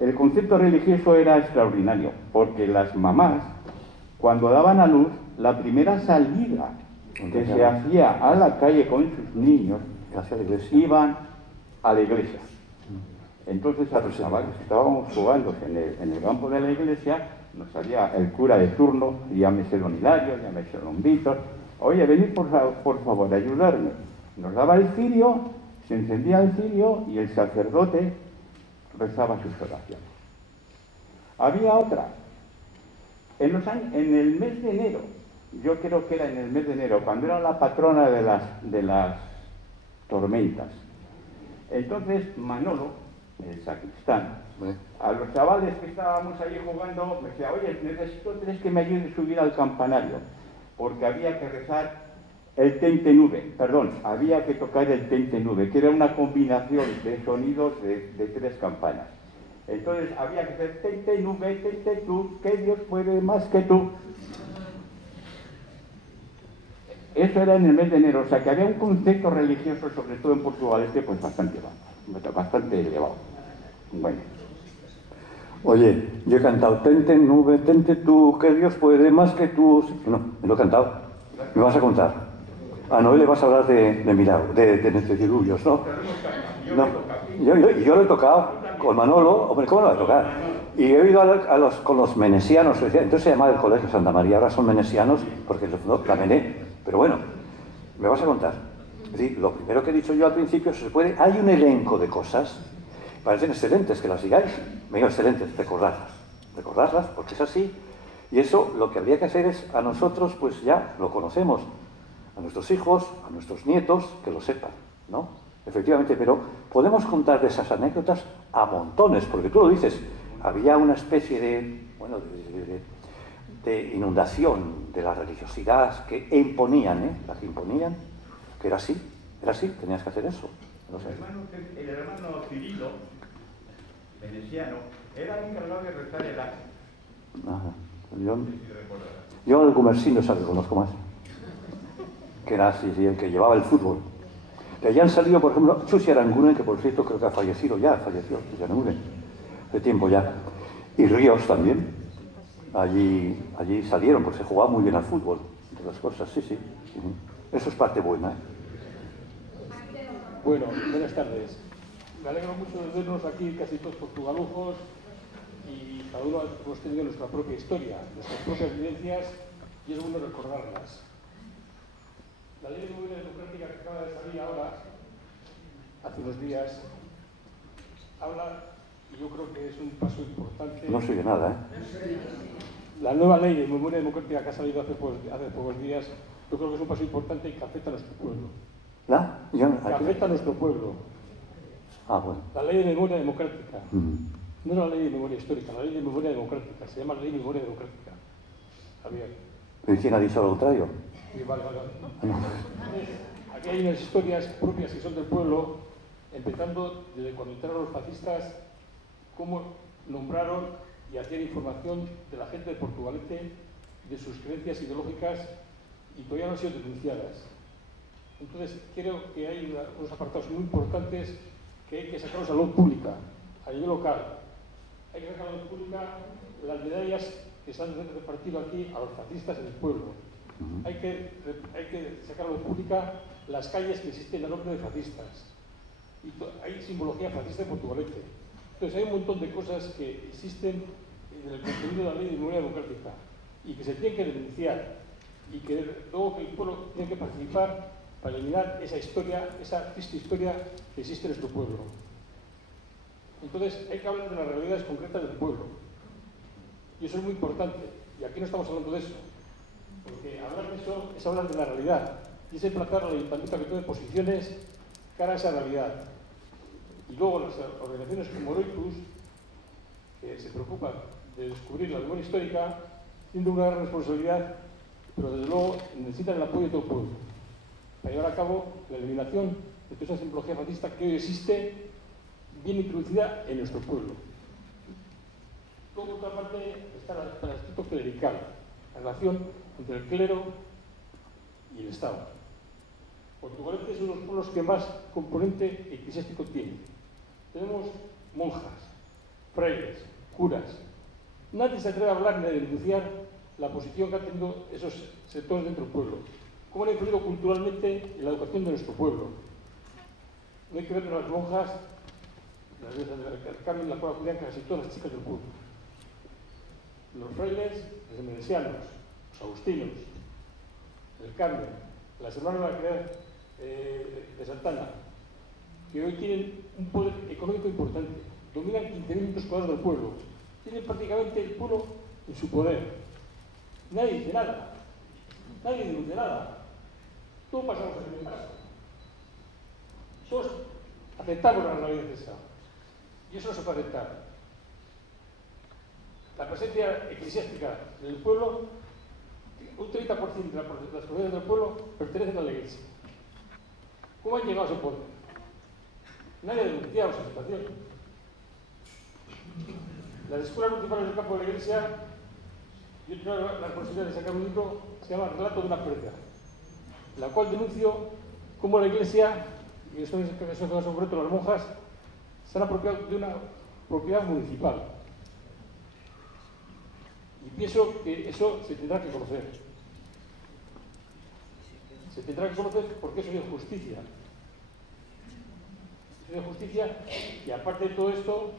el concepto religioso era extraordinario, porque las mamás, cuando daban a luz, la primera salida que se hacía a la calle con sus niños, iban a la iglesia. Entonces, a los chavales que estábamos jugando en el campo de la iglesia, nos salía el cura de turno, llámese don Hilario, llámese don Víctor, oye, venid por favor a ayudarme. Nos daba el cirio, se encendía el cirio y el sacerdote rezaba sus oraciones. Había otra. En el mes de enero, yo creo que era en el mes de enero, cuando era la patrona de las tormentas, entonces Manolo, el sacristán, a los chavales que estábamos allí jugando, me decía, oye, necesito que me ayudes a subir al campanario, porque había que rezar el tente nube, había que tocar el tente nube, que era una combinación de sonidos de 3 campanas. Entonces había que hacer tente nube, tente tú, que Dios puede más que tú. Eso era en el mes de enero, o sea que había un concepto religioso, sobre todo en Portugalete, pues bastante elevado. Bueno. Oye, yo he cantado tente nube, tente tú, que Dios puede más que tú. No, me lo he cantado. ¿Me vas a contar? A Noé le vas a hablar de milagro, de diluvios, ¿no? No, yo lo he tocado con Manolo, hombre, ¿cómo lo voy a tocar? Y he ido con los menesianos, entonces se llamaba el Colegio Santa María, ahora son menesianos, porque lo fundó la Mené, pero bueno, me vas a contar. Es decir, lo primero que he dicho yo al principio, hay un elenco de cosas, parecen excelentes que las digáis, me digo excelentes, recordarlas, porque es así, y eso lo que habría que hacer es, a nosotros, pues ya lo conocemos, a nuestros hijos, a nuestros nietos, que lo sepan, ¿no? Efectivamente, pero podemos contar de esas anécdotas a montones, porque tú lo dices, había una especie de inundación de la religiosidad que imponían, la que imponían, que era así, tenías que hacer eso. No sé. El hermano Cirilo, veneciano, era el encargado de rezar el acto. Yo el Gumersindo es el que conozco más, que era así, el que llevaba el fútbol. De allí han salido, por ejemplo, Chusi Aranguren, que por cierto creo que falleció Chusi Aranguren, hace tiempo ya, y Ríos también. Allí salieron, porque se jugaba muy bien al fútbol, entre las cosas, sí. Eso es parte buena, Bueno, buenas tardes. Me alegro mucho de vernos aquí casi todos portugalujos y cada uno hemos tenido nuestra propia historia, nuestras propias vivencias y es bueno recordarlas. La ley de movilidad democrática que acaba de salir ahora, hace unos días, habla, y yo creo que es un paso importante. No sigue nada, La nueva ley de memoria democrática que ha salido hace pocos días, yo creo que es un paso importante y que afecta a nuestro pueblo. Que afecta a nuestro pueblo. Bueno. La ley de memoria democrática. No es la ley de memoria histórica, la ley de memoria democrática. Se llama ley de memoria democrática. Javier. ¿Y quién ha dicho lo contrario? Sí, vale. Aquí hay unas historias propias que son del pueblo, empezando desde cuando entraron los fascistas, cómo nombraron y hacían información de la gente de Portugalete, de sus creencias ideológicas, y todavía no han sido denunciadas. Entonces, creo que hay unos apartados muy importantes que hay que sacarlos a la luz pública, a nivel local. Hay que sacar a la luz pública las medallas que se han repartido aquí a los fascistas en el pueblo. Hay que sacar a la luz pública las calles que existen a nombre de fascistas. Y hay simbología fascista en Portugalete. Entonces, hay un montón de cosas que existen en el contenido de la ley de memoria democrática y que se tienen que denunciar y que luego que el pueblo tiene que participar para eliminar esa historia, esa triste historia que existe en nuestro pueblo. Entonces, hay que hablar de las realidades concretas del pueblo. Y eso es muy importante. Y aquí no estamos hablando de eso. Porque hablar de eso es hablar de la realidad. Y es emplazar al ayuntamiento a que tome posiciones cara a esa realidad. Y luego las organizaciones como Oroitus, que se preocupan de descubrir la memoria histórica, tienen una gran responsabilidad, pero desde luego necesitan el apoyo de todo el pueblo para llevar a cabo la eliminación de toda esa simbología fascista que hoy existe, bien introducida en nuestro pueblo. Luego, por otra parte, está el aspecto clerical, la relación entre el clero y el Estado. Portugalete es uno de los pueblos que más componente eclesiástico tiene. Tenemos monjas, frailes, curas. Nadie se atreve a hablar ni a denunciar la posición que han tenido esos sectores dentro del pueblo. Cómo han influido culturalmente en la educación de nuestro pueblo. No hay que ver que las monjas, las de del Carmen, la cual acudían casi todas las chicas del pueblo. Los frailes, los menesianos, los agustinos, el Carmen, las hermanas de la Caridad de Santana, que hoy tienen un poder económico importante, dominan 15.000 metros cuadrados del pueblo, tienen prácticamente el pueblo en su poder. Nadie dice nada, nadie denuncia nada. Todos pasamos en el caso. Todos aceptamos la realidad de esa. Y eso no se puede aceptar. La presencia eclesiástica del pueblo, un 30% de las propiedades del pueblo pertenecen a la Iglesia. ¿Cómo han llegado a ese poder? Nadie ha denunciado esa situación. Las escuelas municipales del campo de la Iglesia, yo tengo la posibilidad de sacar un libro que se llama Relato de una pérdida, en la cual denuncio cómo la Iglesia, y esto es en concreto las monjas, se han apropiado de una propiedad municipal. Y pienso que eso se tendrá que conocer. Se tendrá que conocer porque eso es justicia. Es justicia y aparte de todo esto, o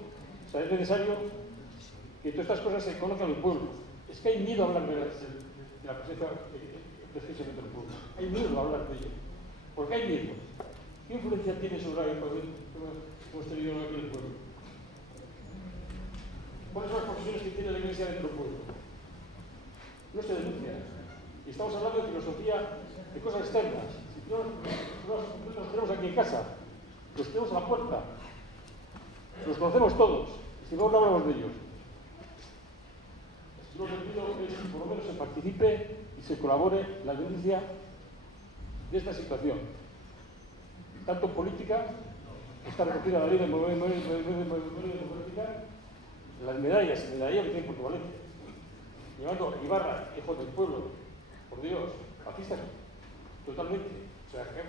sea, es necesario que todas estas cosas se conozcan en el pueblo. Es que hay miedo a hablar de la presencia de Jesús dentro del pueblo. Hay miedo a hablar de ello. ¿Por qué hay miedo? ¿Qué influencia tiene sobre el pueblo que hemos tenido aquí en el pueblo? ¿Cuáles son las profesiones que tiene la Iglesia dentro del pueblo? No se denuncia. Y estamos hablando de filosofía, de cosas externas. Si los tenemos aquí en casa, los tenemos a la puerta, los conocemos todos, si no hablamos de ellos. Yo lo que pido es que por lo menos se participe y se colabore en la denuncia de esta situación, tanto política, está recogida la ley de política, las medallas que tiene Portugalete, llevando a Ibarra, hijos del pueblo, por Dios, fascistas totalmente, o sea, que han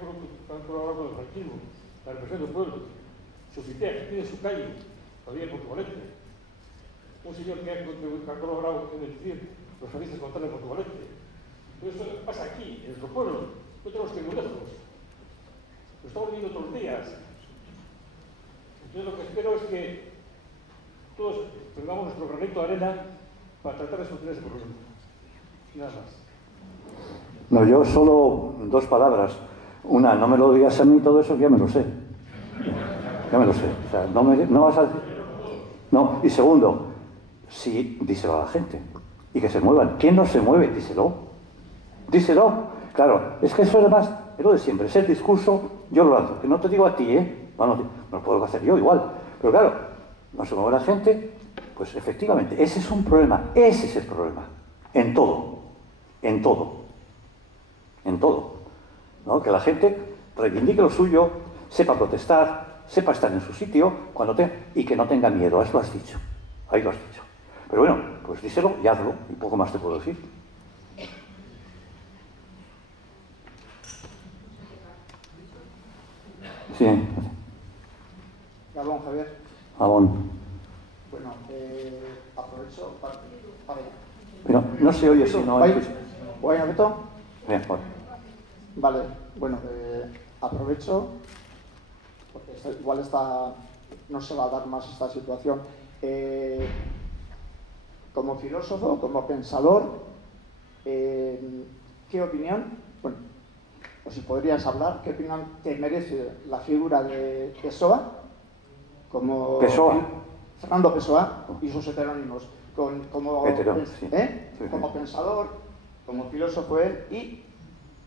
colaborado con el franquismo, la represión del pueblo, su FITEC tiene su calle, todavía en Portugalete, un señor que ha colaborado en decir los fascistas contra el Portugalete. Todo esto pasa aquí, en nuestro pueblo, no tenemos que ir muy lejos, lo estamos viviendo todos los días. Entonces lo que espero es que todos pongamos nuestro granito de arena para tratar de solucionar ese problema. Nada más. No, yo solo dos palabras. Una, no me lo digas a mí todo eso, ya me lo sé. Ya me lo sé. O sea, no vas a decir... No, y segundo, sí, díselo a la gente. Y que se muevan. ¿Quién no se mueve? Díselo. Díselo. Claro, es que eso además es lo de siempre. Es el discurso, yo lo lanzo. Que no te digo a ti, ¿eh? No lo puedo hacer yo igual. Pero claro, no se mueve la gente, pues efectivamente, ese es un problema. Ese es el problema. En todo. En todo. En todo. ¿No? Que la gente reivindique lo suyo, sepa protestar, sepa estar en su sitio y que no tenga miedo. Eso lo has dicho. Ahí lo has dicho. Pero bueno, pues díselo y hazlo. Y poco más te puedo decir. Sí. Gabón, Javier. Gabón. Bueno, aprovecho para... Pero no se oye si no hay... ¿Voy a Beto? Bien, Vale, bueno, aprovecho, porque igual no se va a dar más esta situación. Como filósofo, como pensador, ¿qué opinión? Bueno, o si podrías hablar, ¿qué opinión te merece la figura de Pessoa? Como Pessoa. Fernando Pessoa y sus heterónimos. Como pensador, como filósofo él, y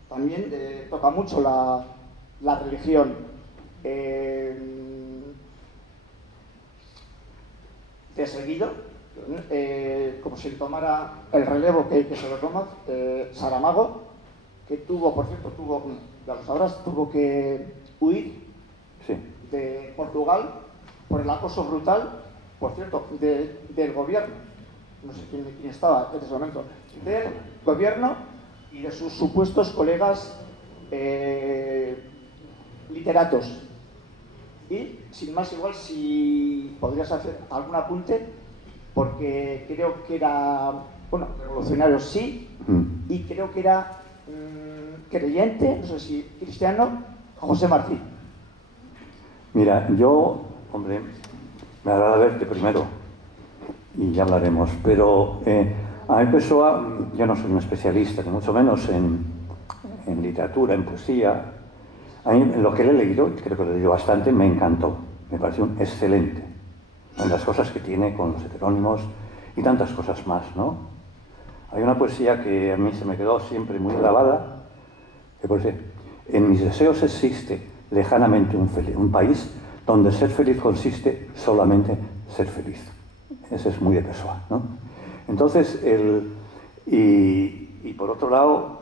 también toca mucho la religión. De seguido, como si tomara el relevo que se lo toma, Saramago, que por cierto, ya lo sabrás, tuvo que huir de Portugal por el acoso brutal, por cierto, del gobierno. No sé quién estaba en ese momento, del gobierno y de sus supuestos colegas literatos. Y, sin más, igual, si podrías hacer algún apunte, porque creo que era, bueno, revolucionario sí, y creo que era creyente, no sé si cristiano, José Martí. Mira, yo, hombre, me agrada verte primero y ya hablaremos, pero a mí Pessoa, yo no soy un especialista, ni mucho menos en literatura, en poesía. A mí lo que le he leído, y creo que lo he leído bastante, me encantó, me pareció excelente. En las cosas que tiene con los heterónimos y tantas cosas más, ¿no? Hay una poesía que a mí se me quedó siempre muy grabada, que dice: en mis deseos existe lejanamente un país donde ser feliz consiste solamente ser feliz. Ese es muy de Pessoa, ¿no? Entonces, y por otro lado,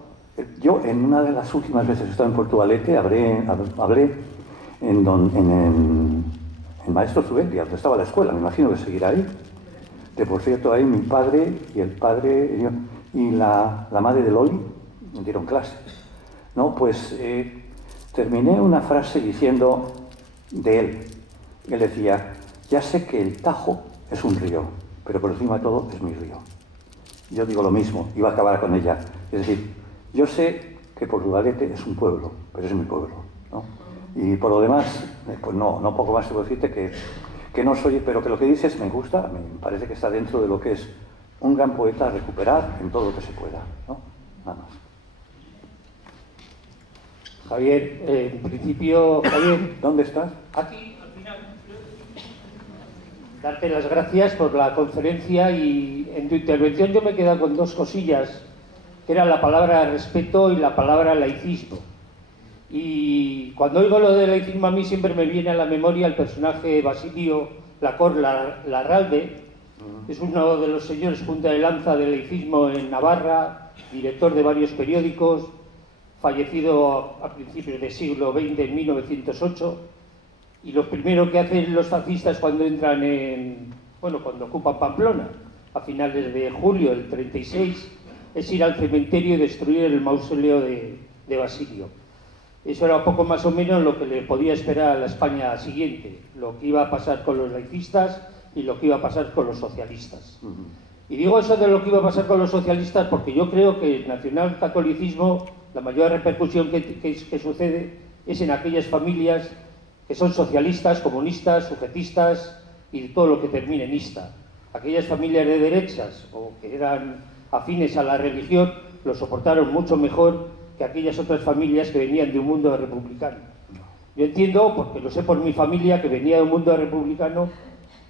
yo en una de las últimas veces que estaba en Portugalete hablé en Maestro Zubeldía, donde estaba la escuela, me imagino que seguirá ahí. Que por cierto, ahí mi padre y el padre y la madre de Loli me dieron clases, ¿no? Pues terminé una frase diciendo de él. Él decía: ya sé que el Tajo es un río, pero por encima de todo es mi río. Yo digo lo mismo, iba a acabar con ella. Es decir, yo sé que Portugalete es un pueblo, pero es mi pueblo, ¿no? Y por lo demás, pues no poco más te puedo decirte que no soy, pero que lo que dices me gusta, me parece que está dentro de lo que es un gran poeta a recuperar en todo lo que se pueda, ¿no? Nada más. Javier, en principio, Javier, ¿dónde estás? Aquí, al final. Darte las gracias por la conferencia, y en tu intervención yo me he quedado con dos cosillas, que era la palabra respeto y la palabra laicismo. Y cuando oigo lo de laicismo, a mí siempre me viene a la memoria el personaje Basilio Larralde, que es uno de los señores punta de lanza del laicismo en Navarra, director de varios periódicos, fallecido a principios del siglo XX, en 1908, y lo primero que hacen los fascistas cuando entran cuando ocupan Pamplona, a finales de julio del 36, es ir al cementerio y destruir el mausoleo de Basilio. Eso era un poco más o menos lo que le podía esperar a la España siguiente, lo que iba a pasar con los laicistas y lo que iba a pasar con los socialistas. Y digo eso de lo que iba a pasar con los socialistas porque yo creo que el nacionalcatolicismo, la mayor repercusión que sucede es en aquellas familias que son socialistas, comunistas, sujetistas y todo lo que termine en ista. Aquellas familias de derechas o que eran afines a la religión lo soportaron mucho mejor que aquellas otras familias que venían de un mundo republicano. Yo entiendo, porque lo sé por mi familia, que venía de un mundo republicano,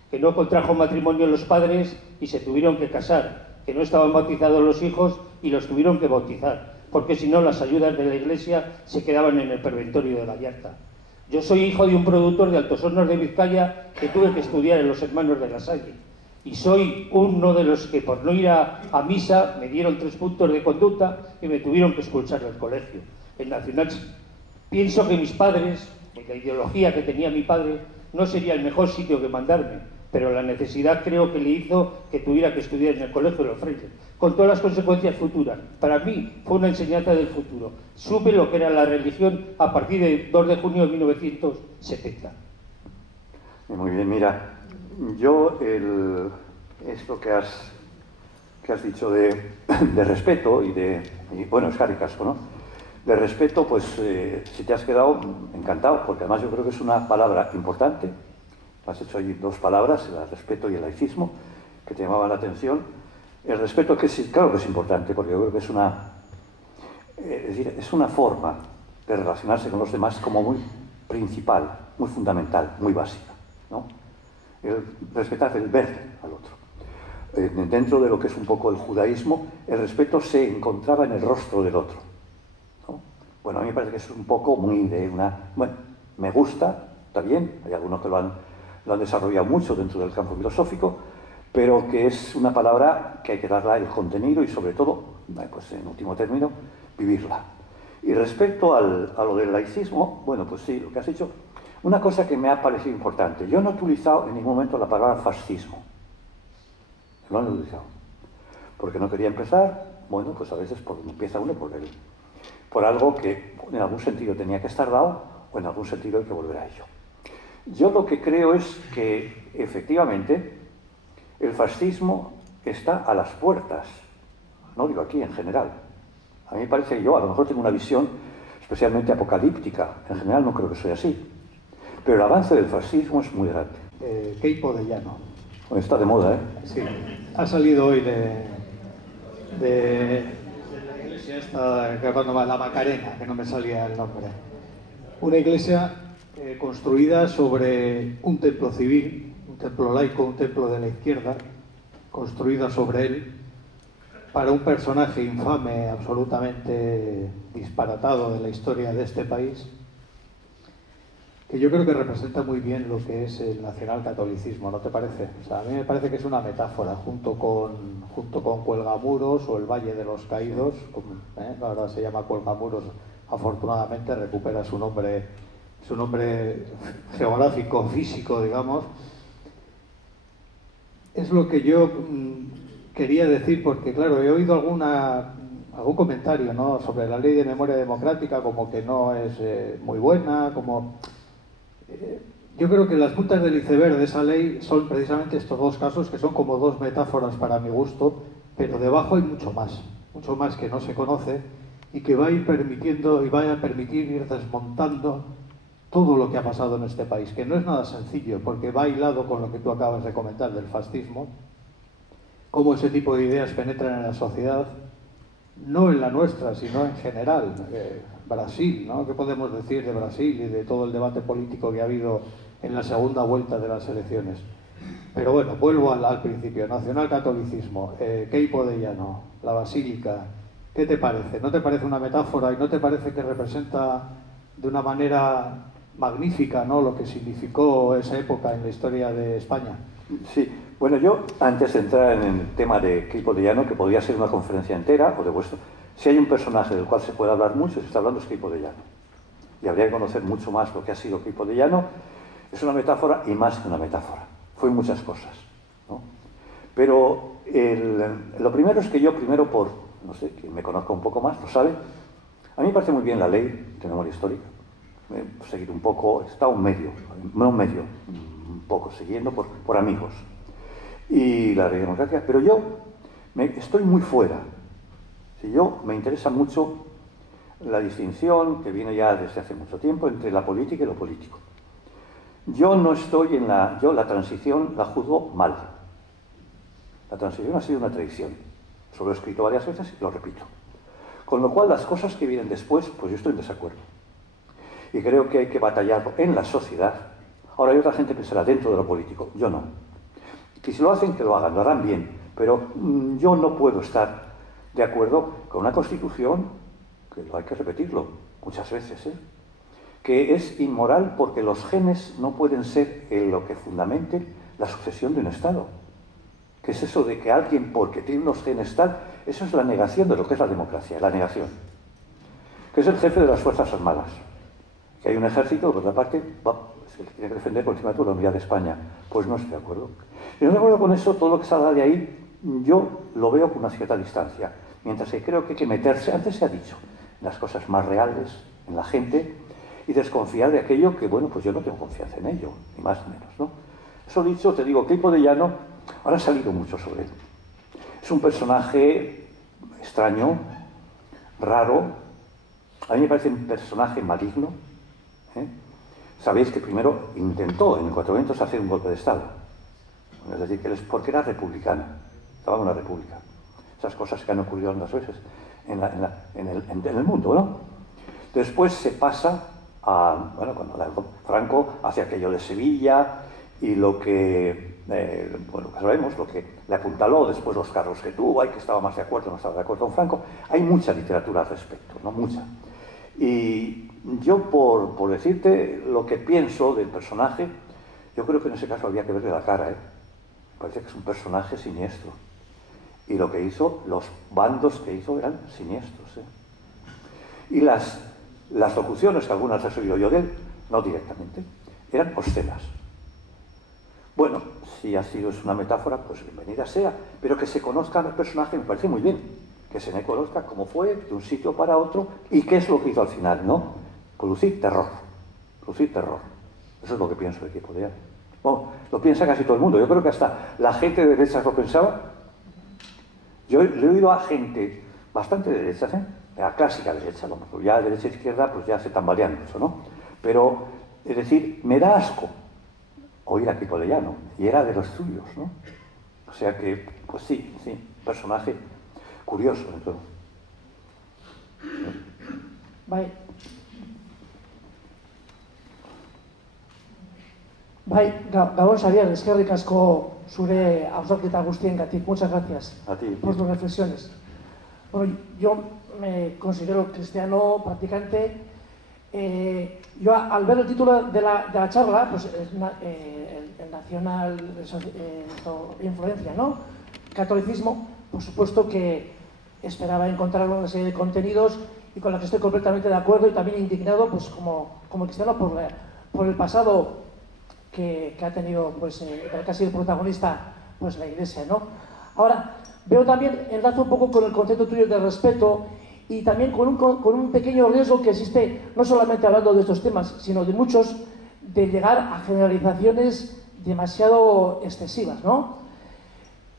que no contrajo matrimonio los padres y se tuvieron que casar, que no estaban bautizados los hijos y los tuvieron que bautizar, porque si no las ayudas de la Iglesia se quedaban en el Preventorio de Gallarta. Yo soy hijo de un productor de Altos Hornos de Vizcaya que tuve que estudiar en los Hermanos de la Salle, y soy uno de los que por no ir a misa me dieron 3 puntos de conducta y me tuvieron que expulsar del colegio. El Nacional, pienso que mis padres, y la ideología que tenía mi padre, no sería el mejor sitio que mandarme, pero la necesidad creo que le hizo que tuviera que estudiar en el colegio de los Freyes, con todas las consecuencias futuras. Para mí fue una enseñanza del futuro. Supe lo que era la religión a partir del 2 de junio de 1970. Muy bien, mira, yo esto que has dicho de respeto y bueno, es Harry Casco, ¿no? De respeto, pues si te has quedado encantado, porque además yo creo que es una palabra importante. Has hecho ahí 2 palabras, el respeto y el laicismo, que te llamaban la atención. El respeto, que sí, claro que es importante, porque yo creo que es una forma de relacionarse con los demás como muy principal, muy fundamental, muy básica, ¿no? El respetar el ver al otro. Dentro de lo que es un poco el judaísmo, el respeto se encontraba en el rostro del otro, ¿no? Bueno, a mí me parece que es un poco muy bueno, me gusta, está bien, hay algunos que lo han desarrollado mucho dentro del campo filosófico, pero que es una palabra que hay que darle el contenido y sobre todo, pues en último término, vivirla. Y respecto a lo del laicismo, bueno, pues sí, lo que has dicho, una cosa que me ha parecido importante, yo no he utilizado en ningún momento la palabra fascismo, no la he utilizado, porque no quería empezar, bueno, pues a veces empieza uno por él. por algo que en algún sentido tenía que estar dado o en algún sentido hay que volver a ello. Yo lo que creo es que efectivamente el fascismo está a las puertas, no digo aquí en general. A mí me parece que yo a lo mejor tengo una visión especialmente apocalíptica, en general no creo que sea así, pero el avance del fascismo es muy grande. Queipo de Llano. Está de moda, ¿eh? Sí, ha salido hoy de la iglesia esta, que cuando va la Macarena, que no me salía el nombre. Una iglesia construida sobre un templo civil, un templo laico, un templo de la izquierda, construida sobre él para un personaje infame, absolutamente disparatado de la historia de este país, que yo creo que representa muy bien lo que es el nacionalcatolicismo, ¿no te parece? O sea, a mí me parece que es una metáfora, junto con Cuelgamuros o el Valle de los Caídos, ahora se llama Cuelgamuros, afortunadamente recupera su nombre geográfico, físico, digamos. Es lo que yo quería decir, porque claro, he oído algún comentario, ¿no?, sobre la ley de memoria democrática, como que no es muy buena, como... yo creo que las puntas del iceberg de esa ley son precisamente estos dos casos, que son como dos metáforas para mi gusto, pero debajo hay mucho más que no se conoce y que va a ir permitiendo y va a permitir ir desmontando todo lo que ha pasado en este país, que no es nada sencillo, porque va hilado con lo que tú acabas de comentar del fascismo, cómo ese tipo de ideas penetran en la sociedad, no en la nuestra, sino en general. Brasil, ¿no? ¿Qué podemos decir de Brasil y de todo el debate político que ha habido en la segunda vuelta de las elecciones? Pero bueno, vuelvo al principio. Nacionalcatolicismo, Queipo de Llano, la Basílica, ¿qué te parece? ¿No te parece una metáfora y no te parece que representa de una manera magnífica, ¿no?, lo que significó esa época en la historia de España? Sí, bueno, yo antes de entrar en el tema de Queipo de Llano, que podría ser una conferencia entera, o de vuestro, si hay un personaje del cual se puede hablar mucho, se está hablando es Queipo de Llano. Y habría que conocer mucho más lo que ha sido Queipo de Llano. Es una metáfora y más que una metáfora. Fue muchas cosas, ¿no? Pero lo primero es que yo, no sé, quien me conozca un poco más, lo sabe, a mí me parece muy bien la ley de memoria histórica. He seguido un poco, está un poco siguiendo por amigos. Y la ley democrática, pero yo estoy muy fuera. Me interesa mucho la distinción que viene ya desde hace mucho tiempo entre la política y lo político. Yo la transición la juzgo mal. La transición ha sido una traición. Eso lo he escrito varias veces y lo repito. Con lo cual, las cosas que vienen después, pues yo estoy en desacuerdo. Y creo que hay que batallarlo en la sociedad. Ahora, hay otra gente que será dentro de lo político, yo no. Y si lo hacen, que lo hagan, lo harán bien. Pero yo no puedo estar de acuerdo con una Constitución, que hay que repetirlo muchas veces, que es inmoral porque los genes no pueden ser lo que fundamente la sucesión de un Estado. ¿Qué es eso de que alguien, porque tiene unos genes tal? Eso es la negación de lo que es la democracia, la negación. Que es el jefe de las Fuerzas Armadas. Que hay un ejército, por otra parte, es el que tiene que defender por encima de toda la unidad de España. Pues no estoy de acuerdo. Y no de acuerdo con eso, todo lo que salga de ahí, yo lo veo con una cierta distancia. Mientras que creo que hay que meterse, antes se ha dicho, en las cosas más reales, en la gente, y desconfiar de aquello que, bueno, pues yo no tengo confianza en ello, ni más ni menos, ¿no? Eso dicho, te digo, Queipo de Llano, ahora ha salido mucho sobre él. Es un personaje extraño, raro, a mí me parece un personaje maligno. Sabéis que primero intentó en el 400 hacer un golpe de Estado. Es decir, porque era republicana, estaba en una república. Esas cosas que han ocurrido algunas veces en el mundo, ¿no? Después se pasa a, bueno, cuando Franco hace aquello de Sevilla y lo que sabemos, lo que le apuntaló, después los cargos que tuvo, que estaba más de acuerdo, no estaba de acuerdo con Franco. Hay mucha literatura al respecto, ¿no? Mucha. Y yo, por decirte lo que pienso del personaje, yo creo que en ese caso había que verle la cara, Me parece que es un personaje siniestro. Y lo que hizo, los bandos que hizo eran siniestros, Y las locuciones, que algunas las he oído yo de él, no directamente, eran obscenas. Bueno, si ha sido una metáfora, pues bienvenida sea, pero que se conozcan el personaje me parece muy bien. que se me conozca cómo fue de un sitio para otro y qué es lo que hizo al final, ¿no? Producir terror, producir terror. Eso es lo que pienso del equipo de A. Bueno, lo piensa casi todo el mundo. Yo creo que hasta la gente de derechas lo pensaba. Yo le he oído a gente bastante de derechas, la clásica derecha, bueno, ya derecha e izquierda pues ya se tambalean eso, ¿no? Pero, es decir, me da asco oír a Kiko de Llano, y era de los suyos, ¿no? O sea que, pues sí, personaje curioso en todo. Gabón Xavier, eskerrik asko zure hausnarketa guztiengatik. Muchas gracias por tus reflexiones. Bueno, yo me considero cristiano practicante. Yo al ver el título de la charla, pues el nacional influencia, ¿no? Catolicismo, por supuesto que esperaba encontrar una serie de contenidos y con la que estoy completamente de acuerdo y también indignado, pues como cristiano por el pasado que ha tenido, pues que ha sido protagonista, pues la Iglesia, ¿no? Ahora veo también, enlazo un poco con el concepto tuyo de respeto y también con un pequeño riesgo que existe, no solamente hablando de estos temas, sino de muchos, de llegar a generalizaciones demasiado excesivas, ¿no?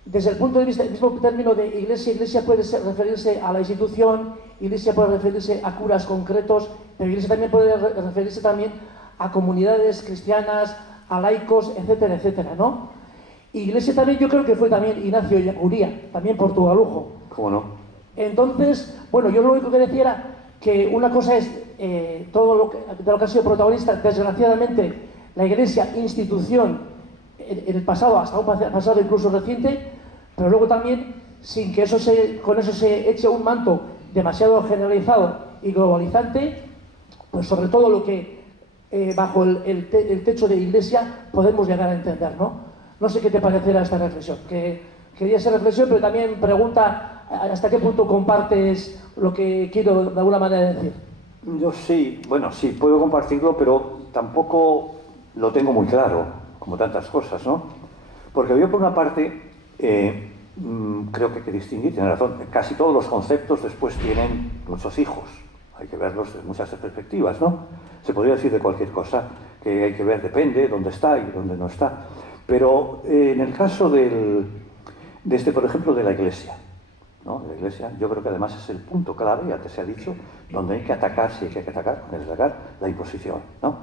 Desde el punto de vista, el mismo término de iglesia puede referirse a la institución, iglesia puede referirse a curas concretos, pero iglesia también puede referirse también a comunidades cristianas, a laicos, etcétera, etcétera, ¿no? Iglesia también, yo creo que fue también Ignacio Uría, también portugalujo. ¿Cómo no? Entonces, bueno, yo lo único que decía era que una cosa es todo lo que ha sido protagonista, desgraciadamente, la Iglesia, institución, en el pasado, hasta un pasado incluso reciente, pero luego también, sin que con eso se eche un manto demasiado generalizado y globalizante, pues sobre todo lo que bajo el techo de Iglesia podemos llegar a entender, ¿no? No sé qué te parecerá esta reflexión, que quería ser reflexión, pero también pregunta hasta qué punto compartes lo que quiero de alguna manera decir. Yo sí, bueno, sí, puedo compartirlo, pero tampoco lo tengo muy claro, como tantas cosas, ¿no? Porque yo, por una parte, creo que hay que distinguir, tiene razón, casi todos los conceptos después tienen muchos hijos, hay que verlos de muchas perspectivas, ¿no? Se podría decir de cualquier cosa, que hay que ver, depende dónde está y dónde no está. Pero en el caso por ejemplo, de la Iglesia, ¿no? De la Iglesia, yo creo que además es el punto clave, ya te se ha dicho, donde hay que atacar, si hay que atacar, la imposición, ¿no?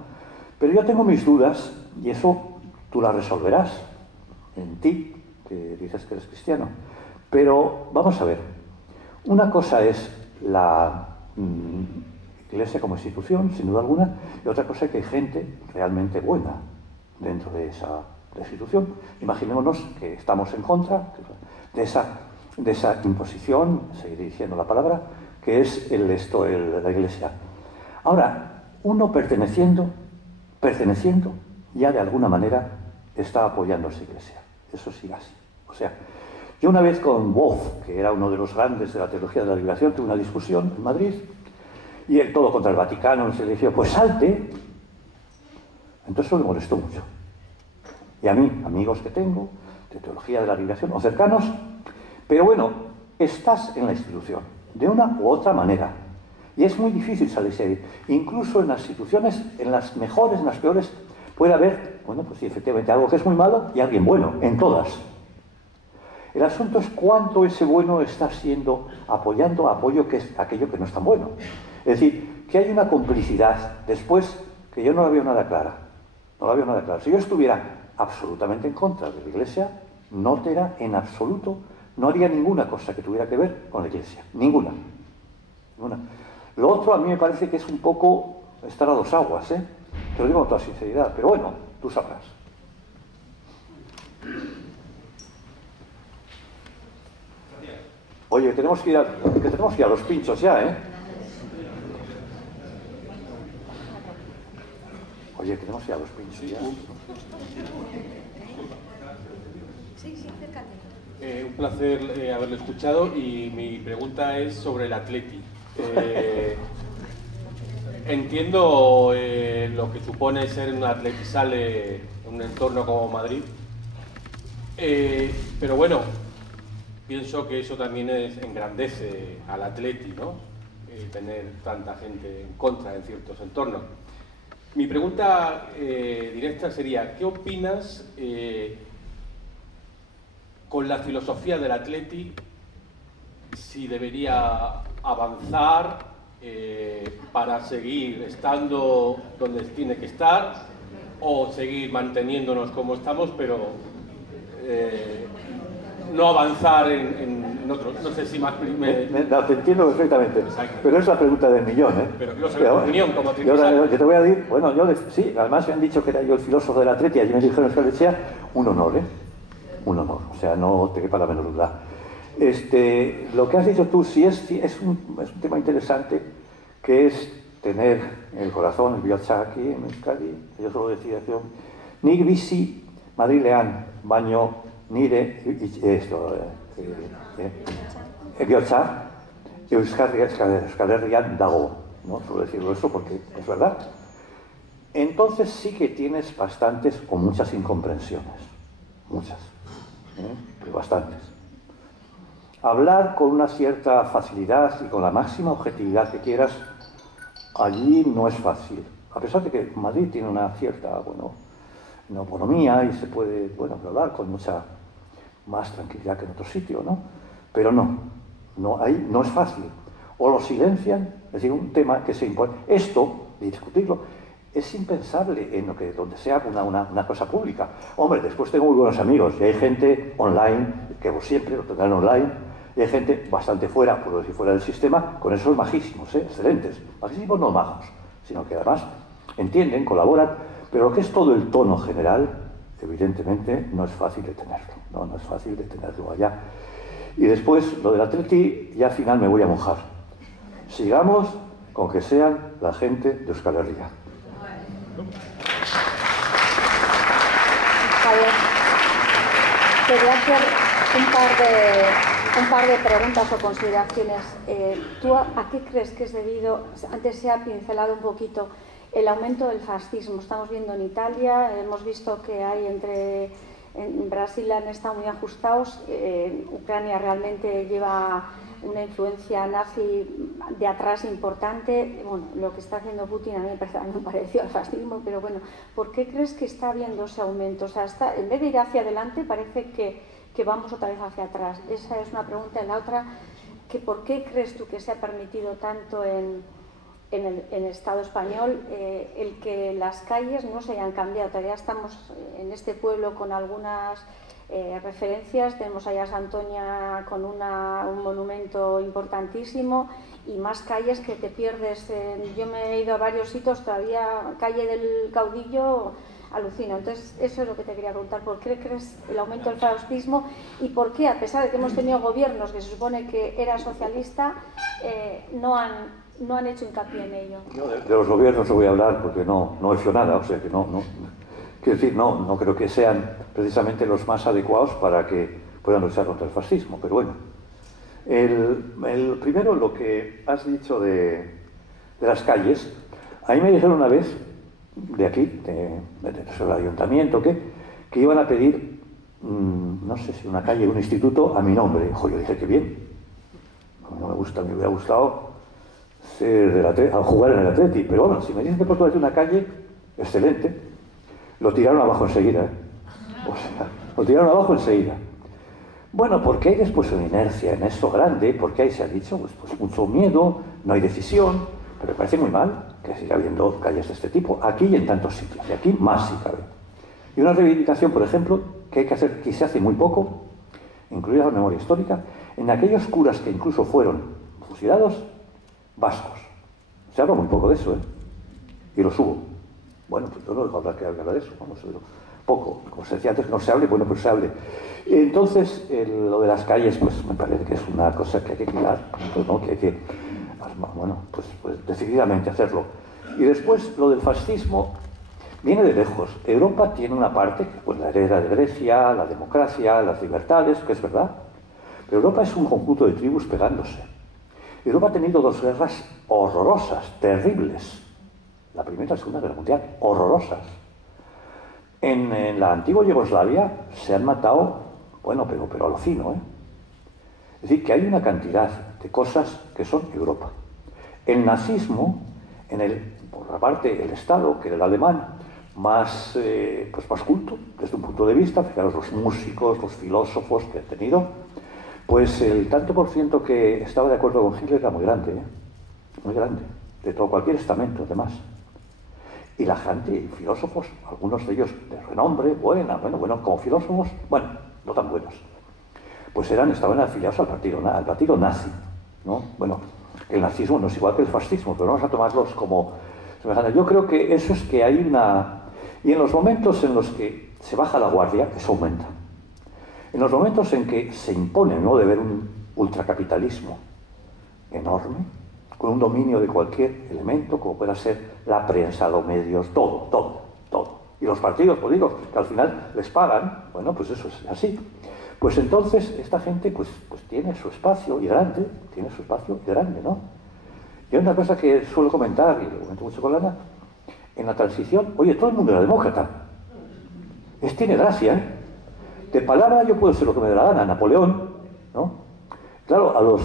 Pero yo tengo mis dudas, y eso tú las resolverás en ti, que dices que eres cristiano. Pero vamos a ver, una cosa es la Iglesia como institución, sin duda alguna, y otra cosa es que hay gente realmente buena dentro de esa institución. Imaginémonos que estamos en contra de esa imposición, seguiré diciendo la palabra, que es la Iglesia. Ahora, uno perteneciendo, ya de alguna manera está apoyando a esa Iglesia. Eso sí, así. O sea, yo una vez con Wolff, que era uno de los grandes de la teología de la liberación, tuve una discusión en Madrid, y él todo contra el Vaticano, se le decía, pues salte. Entonces eso me molestó mucho. Y a mí, amigos que tengo, de teología de la liberación, o cercanos, pero bueno, estás en la institución, de una u otra manera. Y es muy difícil salirse de ahí. Incluso en las instituciones, en las mejores, en las peores, puede haber, bueno, pues sí, efectivamente, algo que es muy malo y alguien bueno, en todas. El asunto es cuánto ese bueno está siendo apoyo que es aquello que no es tan bueno. Es decir, que hay una complicidad después que yo no la veo nada clara. No la veo nada clara. Si yo estuviera absolutamente en contra de la Iglesia, en absoluto, no haría ninguna cosa que tuviera que ver con la Iglesia. Ninguna. Lo otro a mí me parece que es un poco estar a dos aguas, ¿eh? Te lo digo con toda sinceridad, pero bueno, tú sabrás. Oye, tenemos que ir a los pinchos ya, ¿eh? Oye, tenemos que ir a los pinchos ya. Un placer haberlo escuchado y mi pregunta es sobre el Atleti. Entiendo lo que supone ser un Atleti Sale en un entorno como Madrid, pero bueno, pienso que eso también engrandece al atleti, ¿no? Tener tanta gente en contra en ciertos entornos. Mi pregunta directa sería, ¿qué opinas con la filosofía del atleti, si debería avanzar para seguir estando donde tiene que estar o seguir manteniéndonos como estamos, pero no avanzar en otros? No sé si más... te entiendo perfectamente. Exacto. Pero es la pregunta del millón, ¿eh? Pero quiero saber tu opinión como yo te voy a decir, bueno, sí, además me han dicho que era yo el filósofo del atleti, allí me dijeron que decía un honor, ¿eh? Un honor, o sea, no te quepa la menor duda. Lo que has dicho tú sí es un tema interesante, que es tener el corazón, el bihotza aquí en Euskadi, yo solo decía, nik bizi Madrilean, baino nire bihotza Euskal Herrian dago, ¿no? Suelo decirlo eso porque es verdad. Entonces sí que tienes bastantes o muchas incomprensiones, muchas, pero bastantes. Hablar con una cierta facilidad y con la máxima objetividad que quieras, allí no es fácil. A pesar de que Madrid tiene una cierta, una autonomía y se puede, hablar con mucha más tranquilidad que en otro sitio, ¿no? Pero ahí no es fácil. O lo silencian, es decir, un tema que se impone. Esto, de discutirlo, es impensable en donde sea una cosa pública. Hombre, después tengo muy buenos amigos y hay gente online, que siempre lo tendrán online, y hay gente bastante fuera, por decir fuera del sistema, con esos majísimos, excelentes. Majísimos no majos, sino que además entienden, colaboran, pero lo que es todo el tono general, evidentemente no es fácil de tenerlo, no es fácil de tenerlo allá. Y después, lo del atleti, ya al final me voy a mojar. Sigamos con que sean la gente de Euskal Herria. Javier, quería hacer un par de preguntas o consideraciones. ¿Tú a qué crees que es debido? Antes se ha pincelado un poquito el aumento del fascismo. Estamos viendo en Italia, hemos visto que hay en Brasil han estado muy ajustados, Ucrania realmente lleva una influencia nazi de atrás importante. Bueno, lo que está haciendo Putin a mí me parece muy parecido al fascismo, pero bueno, ¿por qué crees que está habiendo ese aumento? O sea, en vez de ir hacia adelante, parece que vamos otra vez hacia atrás. Esa es una pregunta. Y la otra, ¿por qué crees tú que se ha permitido tanto en el Estado español el que las calles no se hayan cambiado? Todavía estamos en este pueblo con algunas referencias. Tenemos allá a Santoña con un monumento importantísimo y más calles que te pierdes. Yo me he ido a varios sitios, todavía calle del Caudillo, alucino. Entonces, eso es lo que te quería preguntar. ¿Por qué crees el aumento del fascismo y por qué, a pesar de que hemos tenido gobiernos que se supone que era socialista, no han hecho hincapié en ello? Yo de los gobiernos no voy a hablar porque no he hecho nada, o sea que no quiero decir, no creo que sean precisamente los más adecuados para que puedan luchar contra el fascismo, pero bueno. El primero, lo que has dicho de las calles, a mí me dijeron una vez de aquí, del ayuntamiento, que iban a pedir, no sé si una calle, un instituto a mi nombre. Yo dije, qué bien. No me gusta, me hubiera gustado jugar en el Atleti, pero bueno, si me dicen que por todo una calle, excelente. Lo tiraron abajo enseguida, O sea, lo tiraron abajo enseguida. Bueno, porque hay después una inercia en esto grande, porque ahí se ha dicho, pues mucho miedo, no hay decisión, pero me parece muy mal que siga habiendo calles de este tipo, aquí y en tantos sitios, y aquí más si cabe. Y una reivindicación, por ejemplo, que hay que hacer, que se hace muy poco, incluida la memoria histórica, en aquellos curas que incluso fueron fusilados, vascos. Se habla muy poco de eso, y los hubo. Bueno, pues yo no dejo hablar que hablar de eso, vamos, poco. Como se decía antes, que no se hable, bueno, pues se hable. Entonces, lo de las calles, pues me parece que es una cosa que hay que cuidar, ¿no? Que hay que, bueno, pues decididamente hacerlo. Y después, lo del fascismo viene de lejos. Europa tiene una parte, pues la hereda de Grecia, la democracia, las libertades, que es verdad. Pero Europa es un conjunto de tribus pegándose. Europa ha tenido dos guerras horrorosas, terribles. La Primera y la Segunda Guerra Mundial, horrorosas. En la antigua Yugoslavia se han matado, bueno, pero a lo fino, Es decir, que hay una cantidad de cosas que son Europa. El nazismo, por la parte, el Estado, que era el alemán, más culto, desde un punto de vista, fijaros, los músicos, los filósofos que he tenido, pues el tanto por ciento que estaba de acuerdo con Hitler era muy grande, muy grande, de todo cualquier estamento, además. Y la gente, y filósofos, algunos de ellos de renombre, bueno, como filósofos, no tan buenos, pues estaban afiliados al partido nazi, ¿no? Bueno, el nazismo no es igual que el fascismo, pero vamos a tomarlos como semejantes. Yo creo que eso es que hay una... Y en los momentos en los que se baja la guardia, eso aumenta. En los momentos en que se impone, ¿no?, de ver un ultracapitalismo enorme, con un dominio de cualquier elemento, como pueda ser la prensa, los medios, todo. Y los partidos políticos, que al final les pagan, bueno, pues eso es así. Pues entonces esta gente pues tiene su espacio y grande, ¿no? Y una cosa que suelo comentar, y lo comento mucho con Ana, en la transición, oye, todo el mundo era demócrata. Tiene gracia, ¿eh? De palabra yo puedo ser lo que me dé la gana, Napoleón, ¿no? Claro,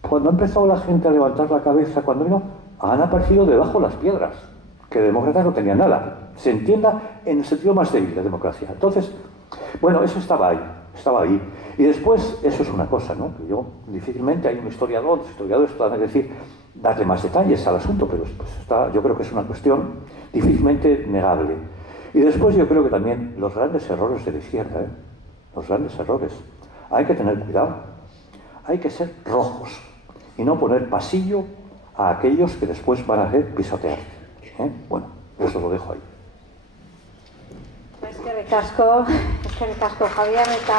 cuando ha empezado la gente a levantar la cabeza, han aparecido debajo las piedras, que demócratas no tenían nada. Se entienda en el sentido más débil de democracia. Entonces, bueno, eso estaba ahí. Y después, eso es una cosa, ¿no? Que difícilmente hay un historiador, los historiadores puedan decir, darle más detalles al asunto, pero yo creo que es una cuestión difícilmente negable. Y después yo creo que también los grandes errores de la izquierda, los grandes errores, hay que tener cuidado, hay que ser rojos y no poner pasillo a aquellos que después van a hacer pisotear. Bueno, eso lo dejo ahí. Eskerrik asko, Javier, eta...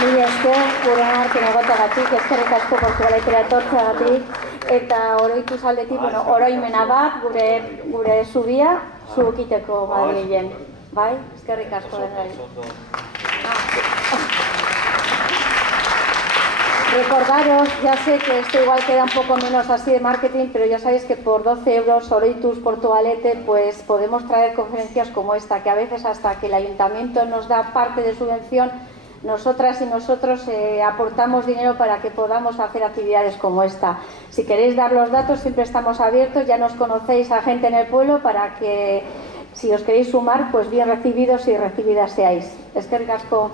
Mila esker, gure artean egotagatik, eskerrik asko Portugaletera etortzeagatik, eta oroitu zaldetik, oroimena bat, gure zubia, zubukiteko Madrilen. Bai, eskerrik asko denari. Recordaros, ya sé que esto igual queda un poco menos así de marketing, pero ya sabéis que por 12 euros Oroitus Portugalete pues podemos traer conferencias como esta, que a veces hasta que el ayuntamiento nos da parte de subvención, nosotras y nosotros aportamos dinero para que podamos hacer actividades como esta. Si queréis dar los datos, siempre estamos abiertos, ya nos conocéis a gente en el pueblo para que si os queréis sumar, pues bien recibidos y recibidas seáis. Eskerrik asko.